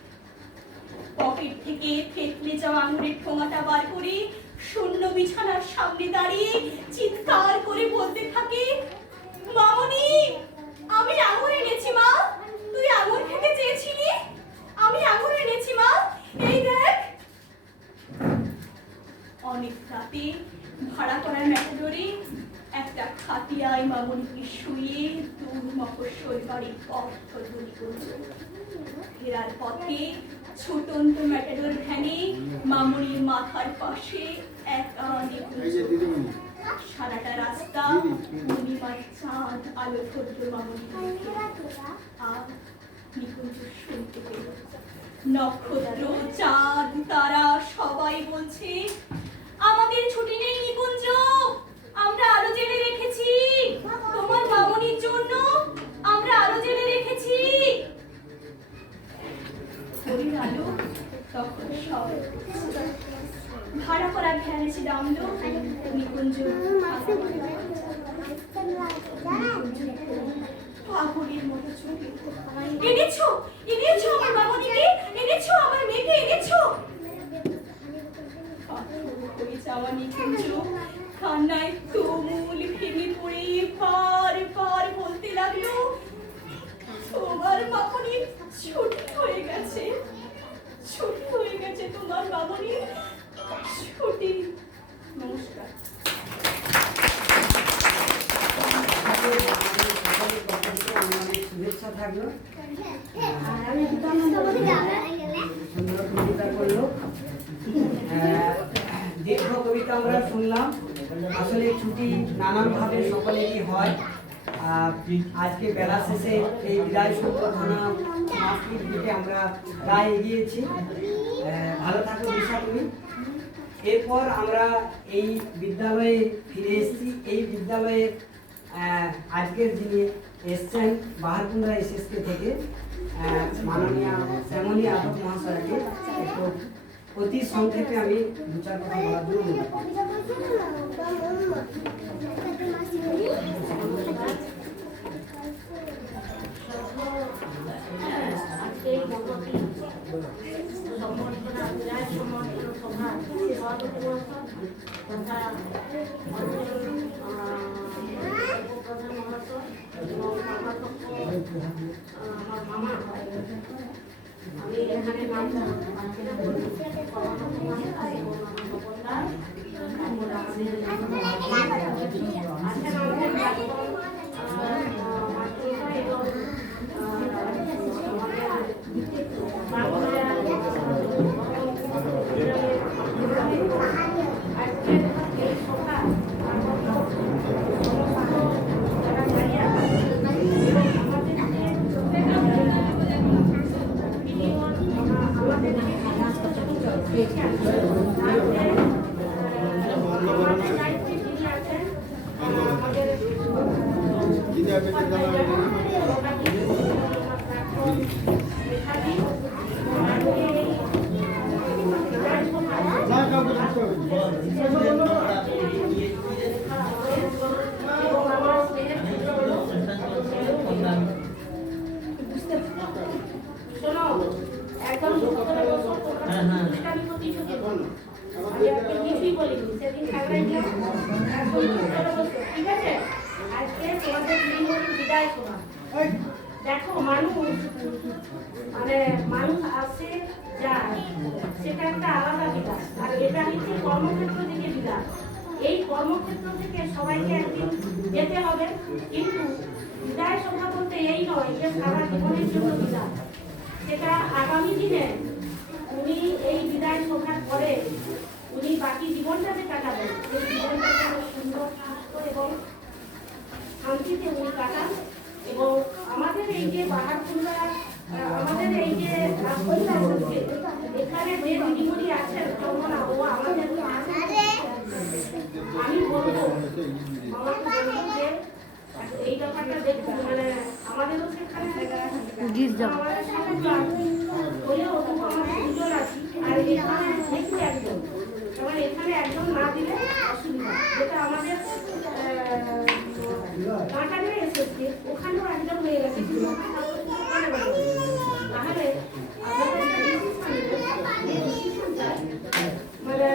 পকেট থেকে থেতলে যাওয়া আঙুরের ঠোঙাটা বার করে শূন্য বিছানার সামনে দাঁড়িয়ে চিৎকার করে বলতে থাকে, মামনি আমি আঙুর এনেছি মা, তুই আঙুর খেতে চেয়েছিলি, আমি আঙুর এনেছি মা, এই দেখ। অনেক রাতে ভাড়া করার ম্যাটাডোরে একটা খাটিয়ায় মামনিকে শুয়ে দূর মফস্বল বাড়ির পথ ধরল নিকুঞ্জ। ফেরার পথে ছোটন্ত ম্যাটাডোর ভ্যানে মামনির মাথার পাশে একা নিকুঞ্জ। সারাটা রাস্তা পূর্ণিমার চাঁদ আলো ধরল মামনির মুখে। আর নিকুঞ্জ শুনতে পেল নক্ষত্র, চাঁদ, তারা সবাই বলছে, আমাদের ছুটি নেই নিকুঞ্জ, আমরা আলো জেলে রেখেছি, তোমার মামনির জন্য আমরা আলো জেলে রেখেছি। ঘড়ির আলো তখন সব ভাড়া করা ভ্যান এসে নামলো। নিকুঞ্জ পাগলের মতো চোখে, এনেছো এনেছো আমার মামনিকে, এনেছো আমার মেয়েকে, এনেছো। হয়ে যাওয়া নিকুঞ্জ কান্নায় তুমুল ভেঙে পড়ে বার বার বলতে লাগলো, তোমার মামনির ছুটি হয়ে গেছে, ছুটি হয়ে গেছে তোমার মামনির ছুটি। নমস্কার। শুভেচ্ছা থাকলো। সুন্দর কবিতা করলো, দীর্ঘ কবিতা আমরা শুনলাম। আসলে ছুটি নানানভাবে সকলেরই হয়। আজকে বেলা শেষে এই বিদায় সম্বর্ধনা মাহফিল থেকে আমরা প্রায় এগিয়েছি। ভালো থাকো দিশা তুমি। এরপর আমরা এই বিদ্যালয়ে ফিরে এসেছি। এই বিদ্যালয়ে আজকের যিনি এসছেন বাহারকুন্ডা এসএসকে থেকে মাননীয় শ্যামলী আদক মহাশয়কে একটু অতি সংক্ষেপে আমি দু চার কথা বলার জন্য মনে করি। আজকে এই মহতী সম্বর্ধনা বিরাট সম্বর্ধনা সভা সভাপতি মহাশয় তথা উপপ্রধান মহাশয় এবং সভাপতি আমার মামা আমি এখানে নাম পাচ্ছি না সভাপতি মহাশয় এবং আমার তপনদার তারপর আমাদের আছেন আমাদের মাতৃকা এবং দেখো মানুষ মানে মানুষ আসে যায় সেটা একটা আলাদা বিকাশ আর এটা হচ্ছে কর্মক্ষেত্র থেকে বিকাশ এই কর্মক্ষেত্র থেকে সবাইকে একদিন যেতে হবে কিন্তু বিদায় সভা বলতে এই নয় যে সারা জীবনের জন্য বিদায় সেটা আগামী দিনে উনি এই বিদায় সভার পরে উনি বাকি জীবনটা যে কাটাবেন সেই জীবনটা যেন সুন্দর সুস্থ এবং শান্তিতে উনি কাটান এবং আমাদের এই যে বাহাদুররা আমাদের এই যে এখানে যে দিদিমণি আছেন যমুনা ও আমাদের আমি বলবো আমাকে বলবো যে এই ব্যাপারটা দেখুন মানে আমাদেরও সেখানে আমাদের সাথে হলেও তবু আমরা দুজন আছি আর এখানে দেখি একজন এবার এখানে একজন না দিলে অসুবিধা যেটা আমাদের কাটানে এসেছে ওখানেও একদম হয়ে গেছে তাহলে মানে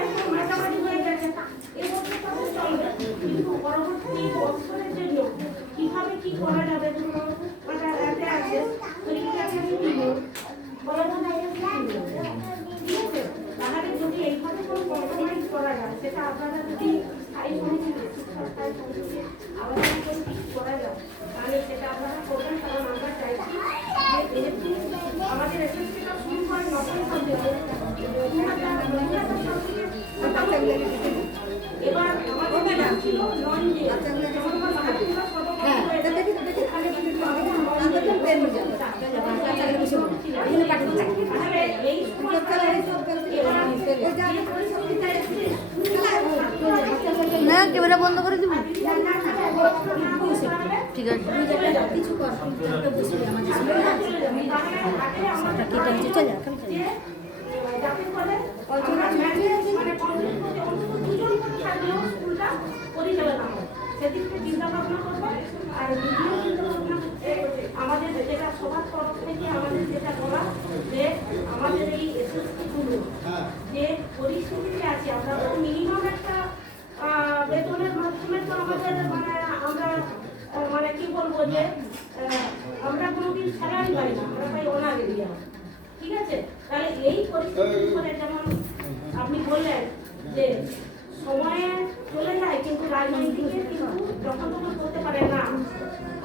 একদম মাঝামাঝি হয়ে গেছে এই বছর তাদের চলবে কিন্তু পরবর্তী বছরের জন্য কিভাবে কি করা যাবে মানে রাতে আছে তাহলে যদি এইভাবে কোনো কম্প্রোমাইজ করা যায় সেটা আপনারা যদি স্থায়ী সমিতি আলোচনা করে কিছু করা যায় তাহলে সেটা আপনারা করবেন কারণ আমরা চাইছি যে আমাদের এসএসসিটা শুরু হয় 90 সাল থেকে এবার আমাদের ছিল নন ডে যেমন আমার বাহাদুররা না ক্যামেরা বন্ধ করে দিব ঠিক আছে কিছু কর সেদিকে চিন্তা ভাবনা করবো আর দ্বিতীয় চিন্তা ভাবনা হচ্ছে আমাদের যেটা সবার তরফ থেকে আমাদের যেটা বলা যে আমাদের এই এসএসসি গুলো যে পরিস্থিতিতে আছে আমরা তো মিনিমাম একটা বেতনের মাধ্যমে তো আমাদের মানে আমরা মানে কি বলবো যে আমরা কোনোদিন স্যালারি পাই না আমরা পাই অনার এরিয়া ঠিক আছে তাহলে এই পরিস্থিতির উপরে যেমন আপনি বললেন যে সময়ে চলে যায় কিন্তু রাজনৈতিকে কিন্তু যখন তখন করতে পারে না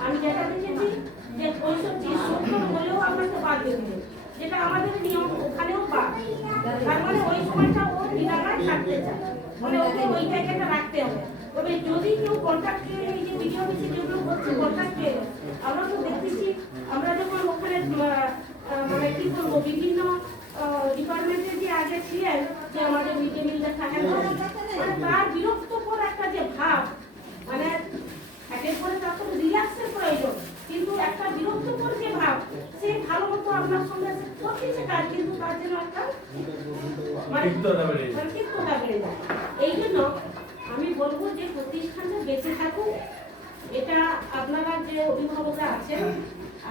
আমি যেটা দেখেছি যে 65-70 হলেও আপনাকে বাদ দেবে যেটা আমাদের নিয়ম ওখানেও বাদ তার মানে ওই সময়টা ও বিনাগায় থাকতে চায় মানে ওকে ওই জায়গাটা রাখতে হবে তবে যদি কেউ কন্ট্রাক্টে এই যে ভিডিও অফিসে যেগুলো হচ্ছে কন্ট্রাক্টে আমরা তো দেখতেছি আমরা যখন ওখানে মানে কি বলবো বিভিন্ন ডিপার্টমেন্টে যে আগে ছিলেন যে আমাদের মিড ডে মিলটা থাকে না মানে তার বিরক্তকর একটা যে ভাব মানে একের পরে তার তো রিল্যাক্সের প্রয়োজন কিন্তু একটা বিরক্তকর যে ভাব সেই ভাব ভালো মতো আপনার সঙ্গে করছি সেটা, কিন্তু তার জন্য একটা মানে তিক্ততা বেড়ে যায়। তিক্ততা বেড়ে যায়। এই জন্য আমি বলবো যে প্রতিষ্ঠানটা বেঁচে থাকুক। এটা আপনারা যে অভিভাবকরা আছেন,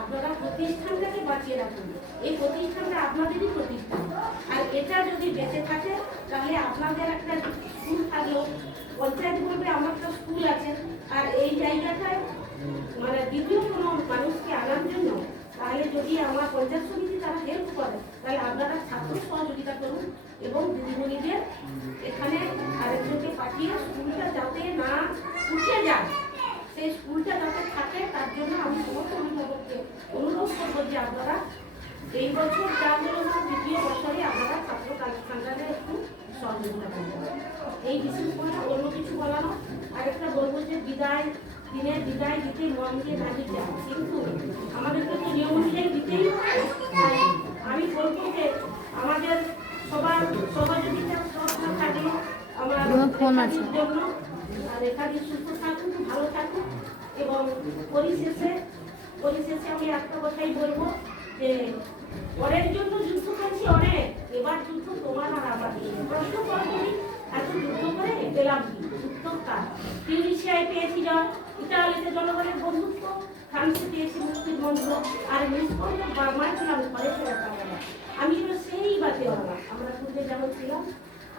আপনারা প্রতিষ্ঠানটাকে বাঁচিয়ে রাখুন। এই প্রতিষ্ঠানটা আপনাদেরই প্রতিষ্ঠান, আর এটা যদি বেঁচে থাকে তাহলে আপনাদের একটা স্কুল থাকলো, পঞ্চায়েত বলবে আমার একটা স্কুল আছে, আর এই জায়গাটায় মানে দ্বিতীয় কোনো মানুষকে আনার জন্য তাহলে যদি আমার পঞ্চায়েত সমিতি তারা হেল্প করে, তাহলে আপনারা ছাত্র সহযোগিতা করুন এবং দিদিমণিদের এখানে আরেকজনকে পাঠিয়ে স্কুলটা যাতে না উঠে যায়, সেই স্কুলটা যাতে থাকে, তার জন্য আমি সমস্ত অভিভাবককে অনুরোধ করবো যে আপনারা এই বছর যা হলো না দ্বিতীয় বছরে আপনারা ছাত্র সন্তানের একটু সহযোগিতা করবেন। এই বিশেষ করে অন্য কিছু বলানো। আরেকটা বলবো যে বিদায় দিনের বিদায় দিতে মন দিয়ে না দিতে হয়, কিন্তু আমাদেরকে তো নিয়ম অনুযায়ী দিতেই হয়। তাই আমি বলবো যে আমাদের সবার সহযোগিতা শ্রদ্ধা থাকলো আমার রেখাদির জন্য, আর রেখাদি সুস্থ থাকুন, ভালো থাকুন। এবং পরিশেষে আমি একটা কথাই বলবো যে পরের জন্য যুদ্ধ করছি অনেক, এবার যুদ্ধ তোমার আর আমার জন্য। প্রশ্ন করবো এত যুদ্ধ করে পেলাম কি? উত্তর কার? টিউনিশিয়ায় পেয়েছি জয়, ইতালিতে জনগণের বন্ধুত্ব, ফ্রান্সে পেয়েছি মুক্তির মন্ত্র, আর মিস করলে বার্মায় ছিলাম ঘরে ফেরা পারলাম। আমি যেন সেই বাতিওয়ালা, আমরা পূর্বে যেমন ছিলাম,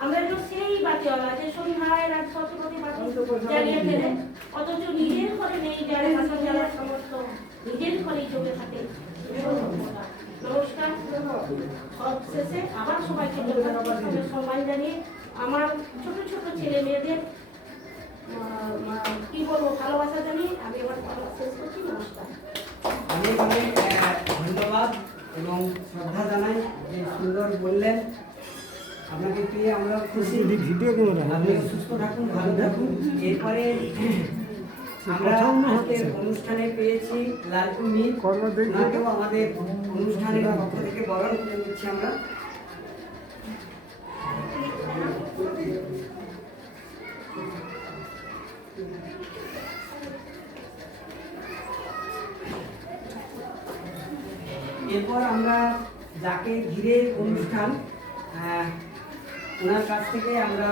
আমরা যেন সেই বাতিওয়ালা যে সন্ধ্যায় রাজপথে বাতি জ্বালিয়ে ফেলে, অথচ নিজের ঘরে নেই যারা বাসা জ্বালার সামর্থ্য, নিজের ঘরেই জমে থাকে। নমস্কার। সব শেষে আবার সবাইকে সম্মান জানিয়ে আমার ছোট ছোট ছেলে মেয়েদের কি বলবো ভালোবাসা জানিয়ে আমি এবার শেষ করছি। নমস্কার। অনেক অনেক ধন্যবাদ এবং শ্রদ্ধা জানাই যে সুন্দর বললেন। আপনাকে পেয়ে আমরা খুশি। আপনি সুস্থ থাকুন, ভালো থাকুন। এরপরে আমরা আজকের অনুষ্ঠানে পেয়েছি লালটু মির, ওনাকেও আমাদের অনুষ্ঠানের পক্ষ থেকে বরণ করে নিচ্ছি আমরা। এরপর আমরা যাকে ঘিরে অনুষ্ঠান, ওনার কাছ থেকে আমরা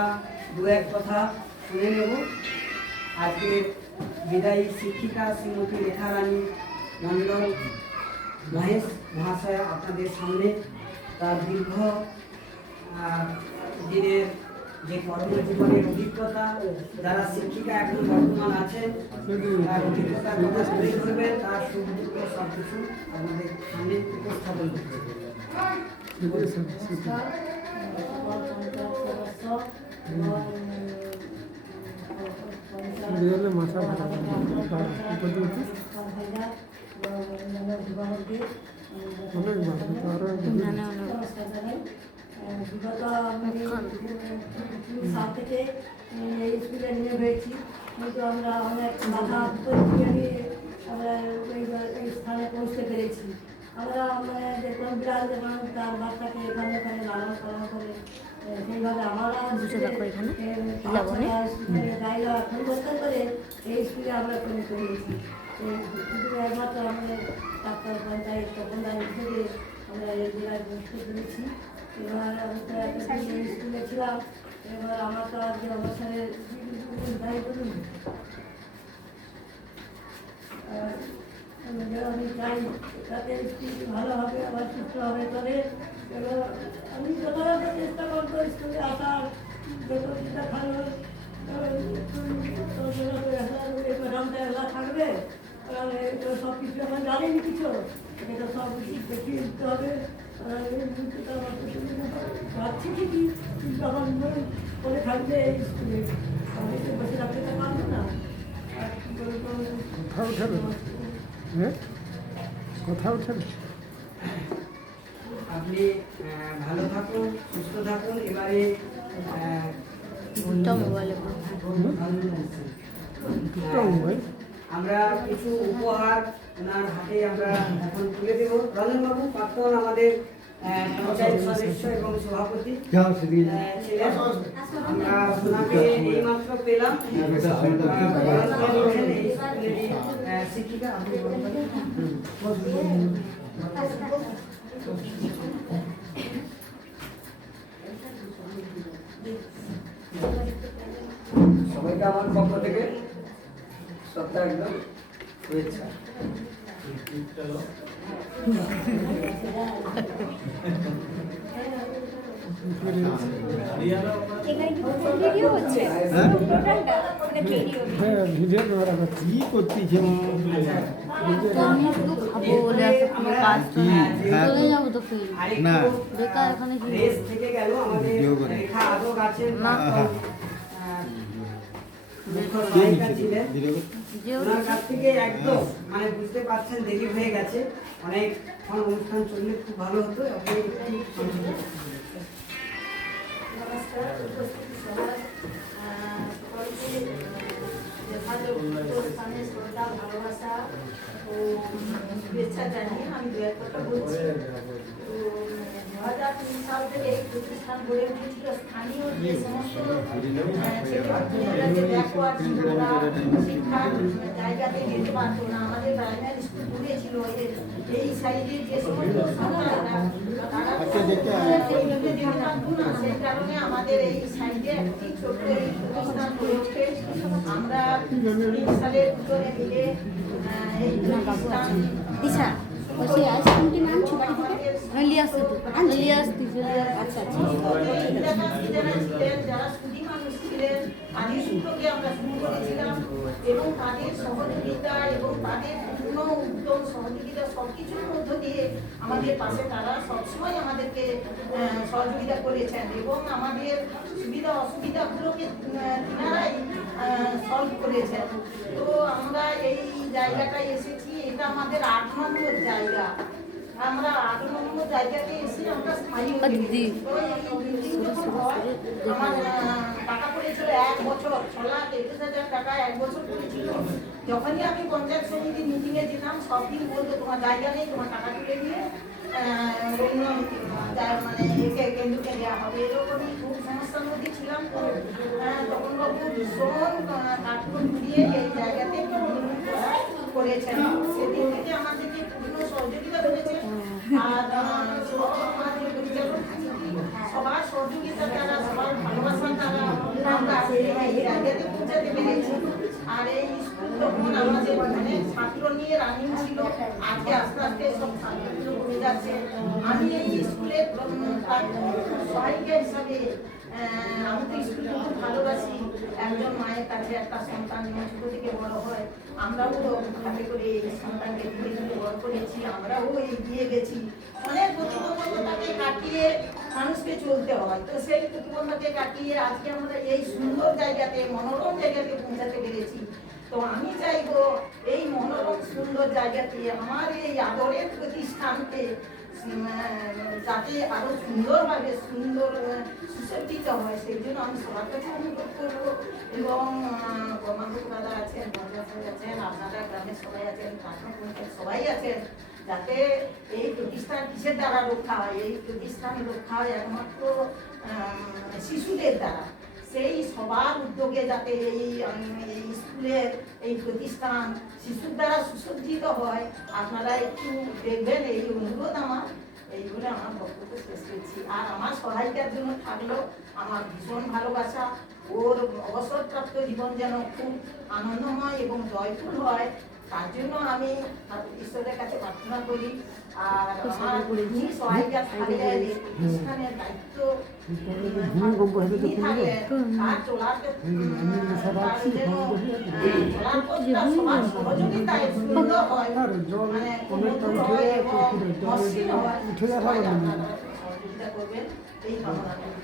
দু এক কথা শুনে নেব। আজকের বিদায়ী শিক্ষিকা শ্রীমতী রেখারানী মণ্ডল মহেশ মহাশয়া আপনাদের সামনে তার দীর্ঘ দিনের যে কর্মজীবনের অভিজ্ঞতা, যারা শিক্ষিকা এখন বর্তমান আছেন তার অভিজ্ঞতার কথা তুলে ধরবেন, তার সুখ দুঃখ সব কিছু আমাদের সামনে উপস্থাপন করতে হবে। বিগত সাল থেকে এই স্কুলে নিয়ে হয়েছি, কিন্তু আমরা অনেক বাধা পরীক্ষা নিয়ে আমরা এই স্থানে পৌঁছতে পেরেছি। আমরা দেখলাম বিড়াল যখন তার বাচ্চাকে এখানে লালন পালন করে, সেইভাবে আমরা জায়গা পরিবর্তন করে এই স্কুলে আমরা পরিণত হয়েছি। একমাত্র আমাদের ডাক্তার পঞ্চায়েত তপনদার হিসেবে আমরা এই জেলায় বসতে পেরেছি। এবার আমি তো একটা স্কুলে ছিলাম, এবার আমার তো আজকে অবসরের দায়িত্ব আমি চাই যাতে স্কুল ভালো হবে, আবার সুস্থ হবে। তবে এবার আমি যথাযথ চেষ্টা করবো স্কুলে আসার, যত চেষ্টা ভালো এলা থাকবে। সব কিছু এখন জানিনি কিছু, এটা সব কিছু দেখিয়ে দিতে হবে। পাচ্ছি ঠিকই, কিন্তু আমার মনে করে থাকবে এই স্কুলে, আমি তো বসে রাখতে পারবো না। আপনি ভালো থাকুন, সুস্থ থাকুন। এবারে আমরা কিছু উপহার ওনার হাতে আমরা এখন তুলে দেব। রঞ্জনবাবু প্রাক্তন আমাদের পঞ্চায়েত সদস্য এবং সভাপতি ছিলেন, আমরা ওনাকে এইমাত্র পেলাম। শিক্ষিকা সবাইকে আমার পক্ষ থেকে সপ্তাহ একদম শুভেচ্ছা। এখানে কি ভিডিও হচ্ছে টোটালটা মানে ভিডিও কি করতেছে আমরা শুধু খাবো বলে আছে, কোনো কাজ তো নেই। চলে যাবো তো ফিরে। না। বেকার এখানে কি রেস থেকে গেল আমাদের ভিডিও করে। রেখা আদক আছেন না। মুখ্য সহায়িকা ছিলেন। যে ওনার কাছ থেকে একদম মানে বুঝতে পারছেন দেরি হয়ে গেছে, অনেক অনুষ্ঠান চললে খুব ভালো হতো। আপনি একটু সংক্ষেপে বলুন। নমস্কার, উপস্থিত সবার সকলকে যথাযোগ্য স্থানে শ্রদ্ধা, ভালোবাসা ও শুভেচ্ছা জানিয়ে আমি দু এক কথা বলছি। তো 2003 সাল থেকে এই প্রতিষ্ঠান গড়ে উঠেছিল। স্থানীয় যে সমস্ত ছেলেমেয়েরা যে ব্যাকওয়ার্ড ছিল, ওরা শিক্ষার জায়গাতে যেতে পারতো না। আমাদের প্রাইমারি স্কুল দূরে ছিল, এই সাইডে যে সমস্ত সন্তানরা তারা যেতে পারতো না। সেই কারণে আমাদের এই সাইডে একটি ছোট এই প্রতিষ্ঠান গড়ে ওঠে। আমরা 3 সালে দুজনে মিলে এই প্রতিষ্ঠান দিশা বসে আইসক্রিমটি নাম বাড়ি থেকে আমি লিয়ে আসতে তো লিয়ে আসতে আচ্ছা আচ্ছা যারা সুদী মানুষ ছিলেন, তাদের সূত্রকে আমরা শুরু করেছিলাম এবং তাদের সহযোগিতা এবং তাদের পূর্ণ উদ্যম সহযোগিতা সবকিছুর মধ্য দিয়ে আমাদের পাশে তারা সবসময় আমাদেরকে সহযোগিতা করেছেন এবং আমাদের সুবিধা অসুবিধাগুলোকে তিনারাই সলভ করেছেন। তো আমরা এই জায়গাটায় এসেছি, এটা আমাদের 8 নম্বর জায়গা। আমরা 8 নম্বর জায়গাতে এসে আমরা স্থায়ী হয়ে গেছি। তো এই বিল্ডিং যখন হয়, আমার টাকা পড়েছিল 1 বছর, 6,21,000 টাকা 1 বছর পড়েছিল। যখনই আমি পঞ্চায়েত সমিতি মিটিংয়ে যেতাম, সব দিন বলতো তোমার জায়গা নেই, তোমার টাকা তুলে নিয়ে অন্য মানে কেন্দ্রকে দেওয়া হবে। এরকমই খুব সমস্যার মধ্যে ছিলাম। তো তখন বাবু ভীষণ কাঠখড় দিয়ে এই জায়গাতে করেছেন। সেদিন থেকে আমাদেরকে পূর্ণ সহযোগিতা করেছে। আর সমাজ পরিচালক সবার সহযোগিতা দ্বারা, সবার ভালোবাসার দ্বারা আমরা এই জায়গাতে পৌঁছাতে পেরেছি। আর এই স্কুল তখন আমাদের মানে ছাত্র নিয়ে রানিং ছিল, আজকে আস্তে আস্তে সব ছাত্রগুলো কমে যাচ্ছে। আমি এই স্কুলের সহায়িকা হিসাবে আমি তো স্কুলকে খুব ভালোবাসি। একজন মায়ের কাছে একটা সন্তান যেমন ছোট থেকে বড় হয়, আমরাও হাতে করে এই সন্তানকে ধীরে ধীরে বড় করেছি, আমরাও এগিয়ে গেছি। অনেক প্রতিবন্ধকতাকে কাটিয়ে মানুষকে চলতে হয়। তো সেই প্রতিবন্ধককে কাটিয়ে আজকে আমরা এই সুন্দর জায়গাতে, মনোরম জায়গাতে পৌঁছাতে পেরেছি। তো আমি চাইবো এই মনোরম সুন্দর জায়গাতে আমার এই আদরের প্রতিষ্ঠানকে যাতে আরো সুন্দরভাবে সুসজ্জিত হয়, সেই জন্য আমি সবার কাছে অনুরোধ করবো। এবং কর্মাধ্যক্ষ দাদা আছেন, মহাশয় আছেন, আপনারা গ্রামের সবাই আছেন, প্রাথমিক পঞ্চায়েত সবাই আছেন, যাতে এই প্রতিষ্ঠান কিসের দ্বারা রক্ষা হয়। এই প্রতিষ্ঠান রক্ষা হয় একমাত্র শিশুদের দ্বারা। সেই সবার উদ্যোগে যাতে এই স্কুলের এই প্রতিষ্ঠান শিশুর দ্বারা সুসজ্জিত হয়, আপনারা একটু দেখবেন, এই অনুরোধ আমার। এই বলে আমার বক্তব্য শেষ করছি। আর আমার সহায়িকার জন্য থাকলো আমার ভীষণ ভালোবাসা। ওর অবসরপ্রাপ্ত জীবন যেন খুব আনন্দময় এবং জয়ফুল হয়, তার জন্য আমি ঈশ্বরের কাছে প্রার্থনা করি। আর আমার সহায়িকা থাকলে প্রতিষ্ঠানের দায়িত্ব তার চলার সবার সহযোগিতায় সুন্দর হয়, মানে অনুকূল হয় এবং মসৃণ হয়। সবাই আপনারা সহযোগিতা করবেন, এই কামনা করি।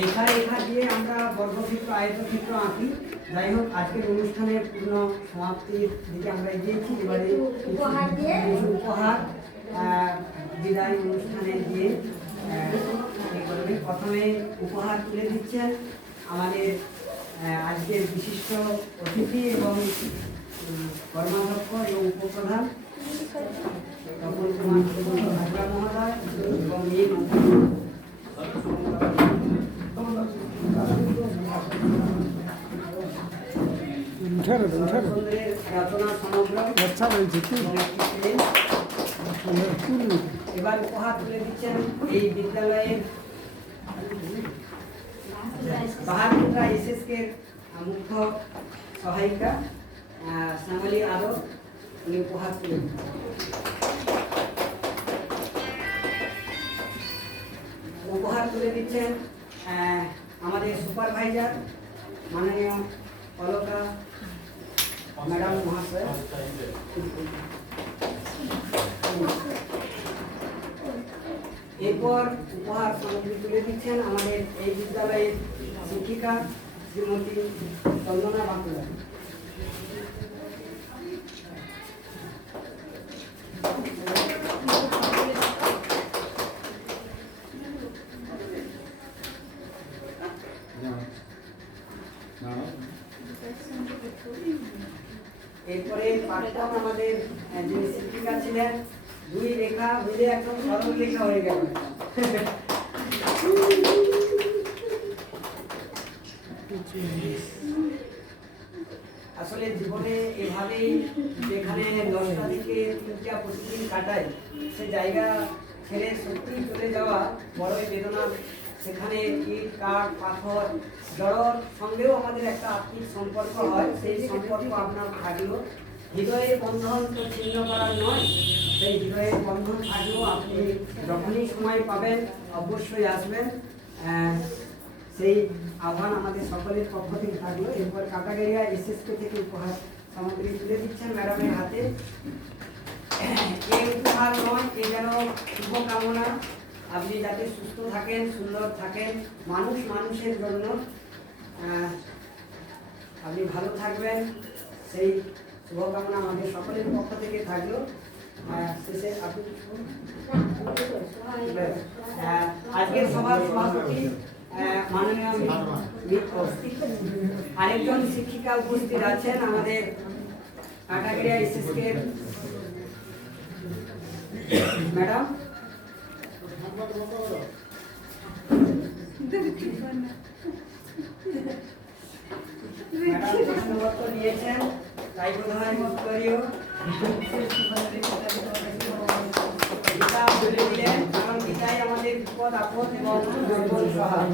রেখা রেখা দিয়ে আমরা বর্গক্ষেত্র আয়তক্ষেত্র আঁকি। যাই হোক, আজকের অনুষ্ঠানের পূর্ণ সমাপ্তির দিকে আমরা এগিয়েছি। এবারে উপহার দিয়ে উপহার বিদায় অনুষ্ঠানে দিয়ে প্রথমে উপহার তুলে দিচ্ছেন আমাদের আজকের বিশিষ্ট অতিথি এবং কর্মাধ্যক্ষ এবং উপপ্রধান তপন কুমার হাজরা মহোদয় এবং শরৎচন্দ্রের রচনা সমগ্র এবার উপহার তুলে দিচ্ছেন এই বিদ্যালয়ের বাহাদুররা এসএসকে মুখ্য সহায়িকা শ্যামলী আদর উনি উপহার তুলে দিচ্ছেন। উপহার তুলে দিচ্ছেন আমাদের সুপারভাইজার মাননীয় অলকা ম্যাডাম মহাশয়। এরপর উপহার সামগ্রী তুলে দিচ্ছেন আমাদের এই বিদ্যালয়ের শিক্ষিকা শ্রীমতী চন্দনা বাঁকুড়া। এরপরে প্রাক্তন আমাদের যিনি শিক্ষিকা ছিলেন, দুই রেখা মিলে একদম সরল লেখা হয়ে গেল। আসলে জীবনে এভাবেই যেখানে 10টা থেকে 3টা প্রতিদিন কাটায়, সে জায়গা ছেড়ে সত্যি চলে যাওয়া বড়ই বেদনা। সেখানে ইট কাঠ পাথর জড়র সঙ্গেও আমাদের একটা আত্মিক সম্পর্ক হয়, সেই সম্পর্ক আপনার থাকলো। হৃদয়ের বন্ধন তো ছিন্ন করার নয়, সেই হৃদয়ের বন্ধন থাকলেও আপনি যখনই সময় পাবেন অবশ্যই আসবেন, সেই আহ্বান আমাদের সকলের পক্ষ থেকে থাকলো। এরপর কাটাগেরিয়া এসএসকে থেকে উপহার সামগ্রী তুলে দিচ্ছেন ম্যাডামের হাতে। এই উপহার নয়, এ যেন শুভকামনা, আপনি যাতে সুস্থ থাকেন, সুন্দর থাকেন, মানুষ মানুষের জন্য আপনি ভালো থাকবেন, সেই শুভকামনা আমাদের সকলের পক্ষ থেকে থাকলো। শেষে আপনি আজকের সভার সভাপতি মাননীয় আরেকজন শিক্ষিকা উপস্থিত আছেন আমাদের কাটাগেরিয়া এসএসকে ম্যাডাম। নিয়েছেন তাই বোধহয় উত্তরীয় গীতা বলে দিলেন, কারণ গীতাই আমাদের বিপদ আপদ এবং দুর্বল সহায়।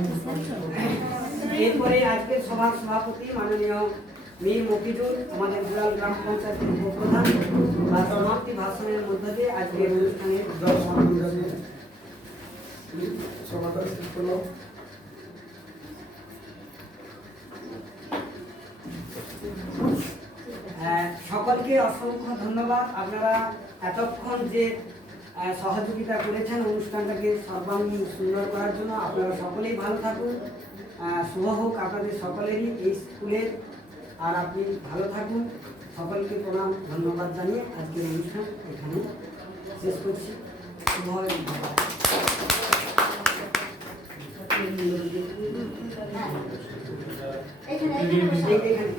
এরপরে আজকের সভার সভাপতি মাননীয় মীর মফিজুল, আমাদের বুড়াল গ্রাম পঞ্চায়েতের উপপ্রধান, আর সমাপ্তি ভাষণের মধ্য দিয়ে আজকের অনুষ্ঠানের সকলকে অসংখ্য ধন্যবাদ। আপনারা এতক্ষণ যে সহযোগিতা করেছেন অনুষ্ঠানটাকে সর্বাঙ্গীন সুন্দর করার জন্য, আপনারা সকলেই ভালো থাকুন, শুভ হোক আপনাদের সকলেরই এই স্কুলের, আর আপনি ভালো থাকুন। সকলকে প্রণাম ধন্যবাদ জানিয়ে আজকের অনুষ্ঠান এখানে শেষ করছি। শুভ এখানে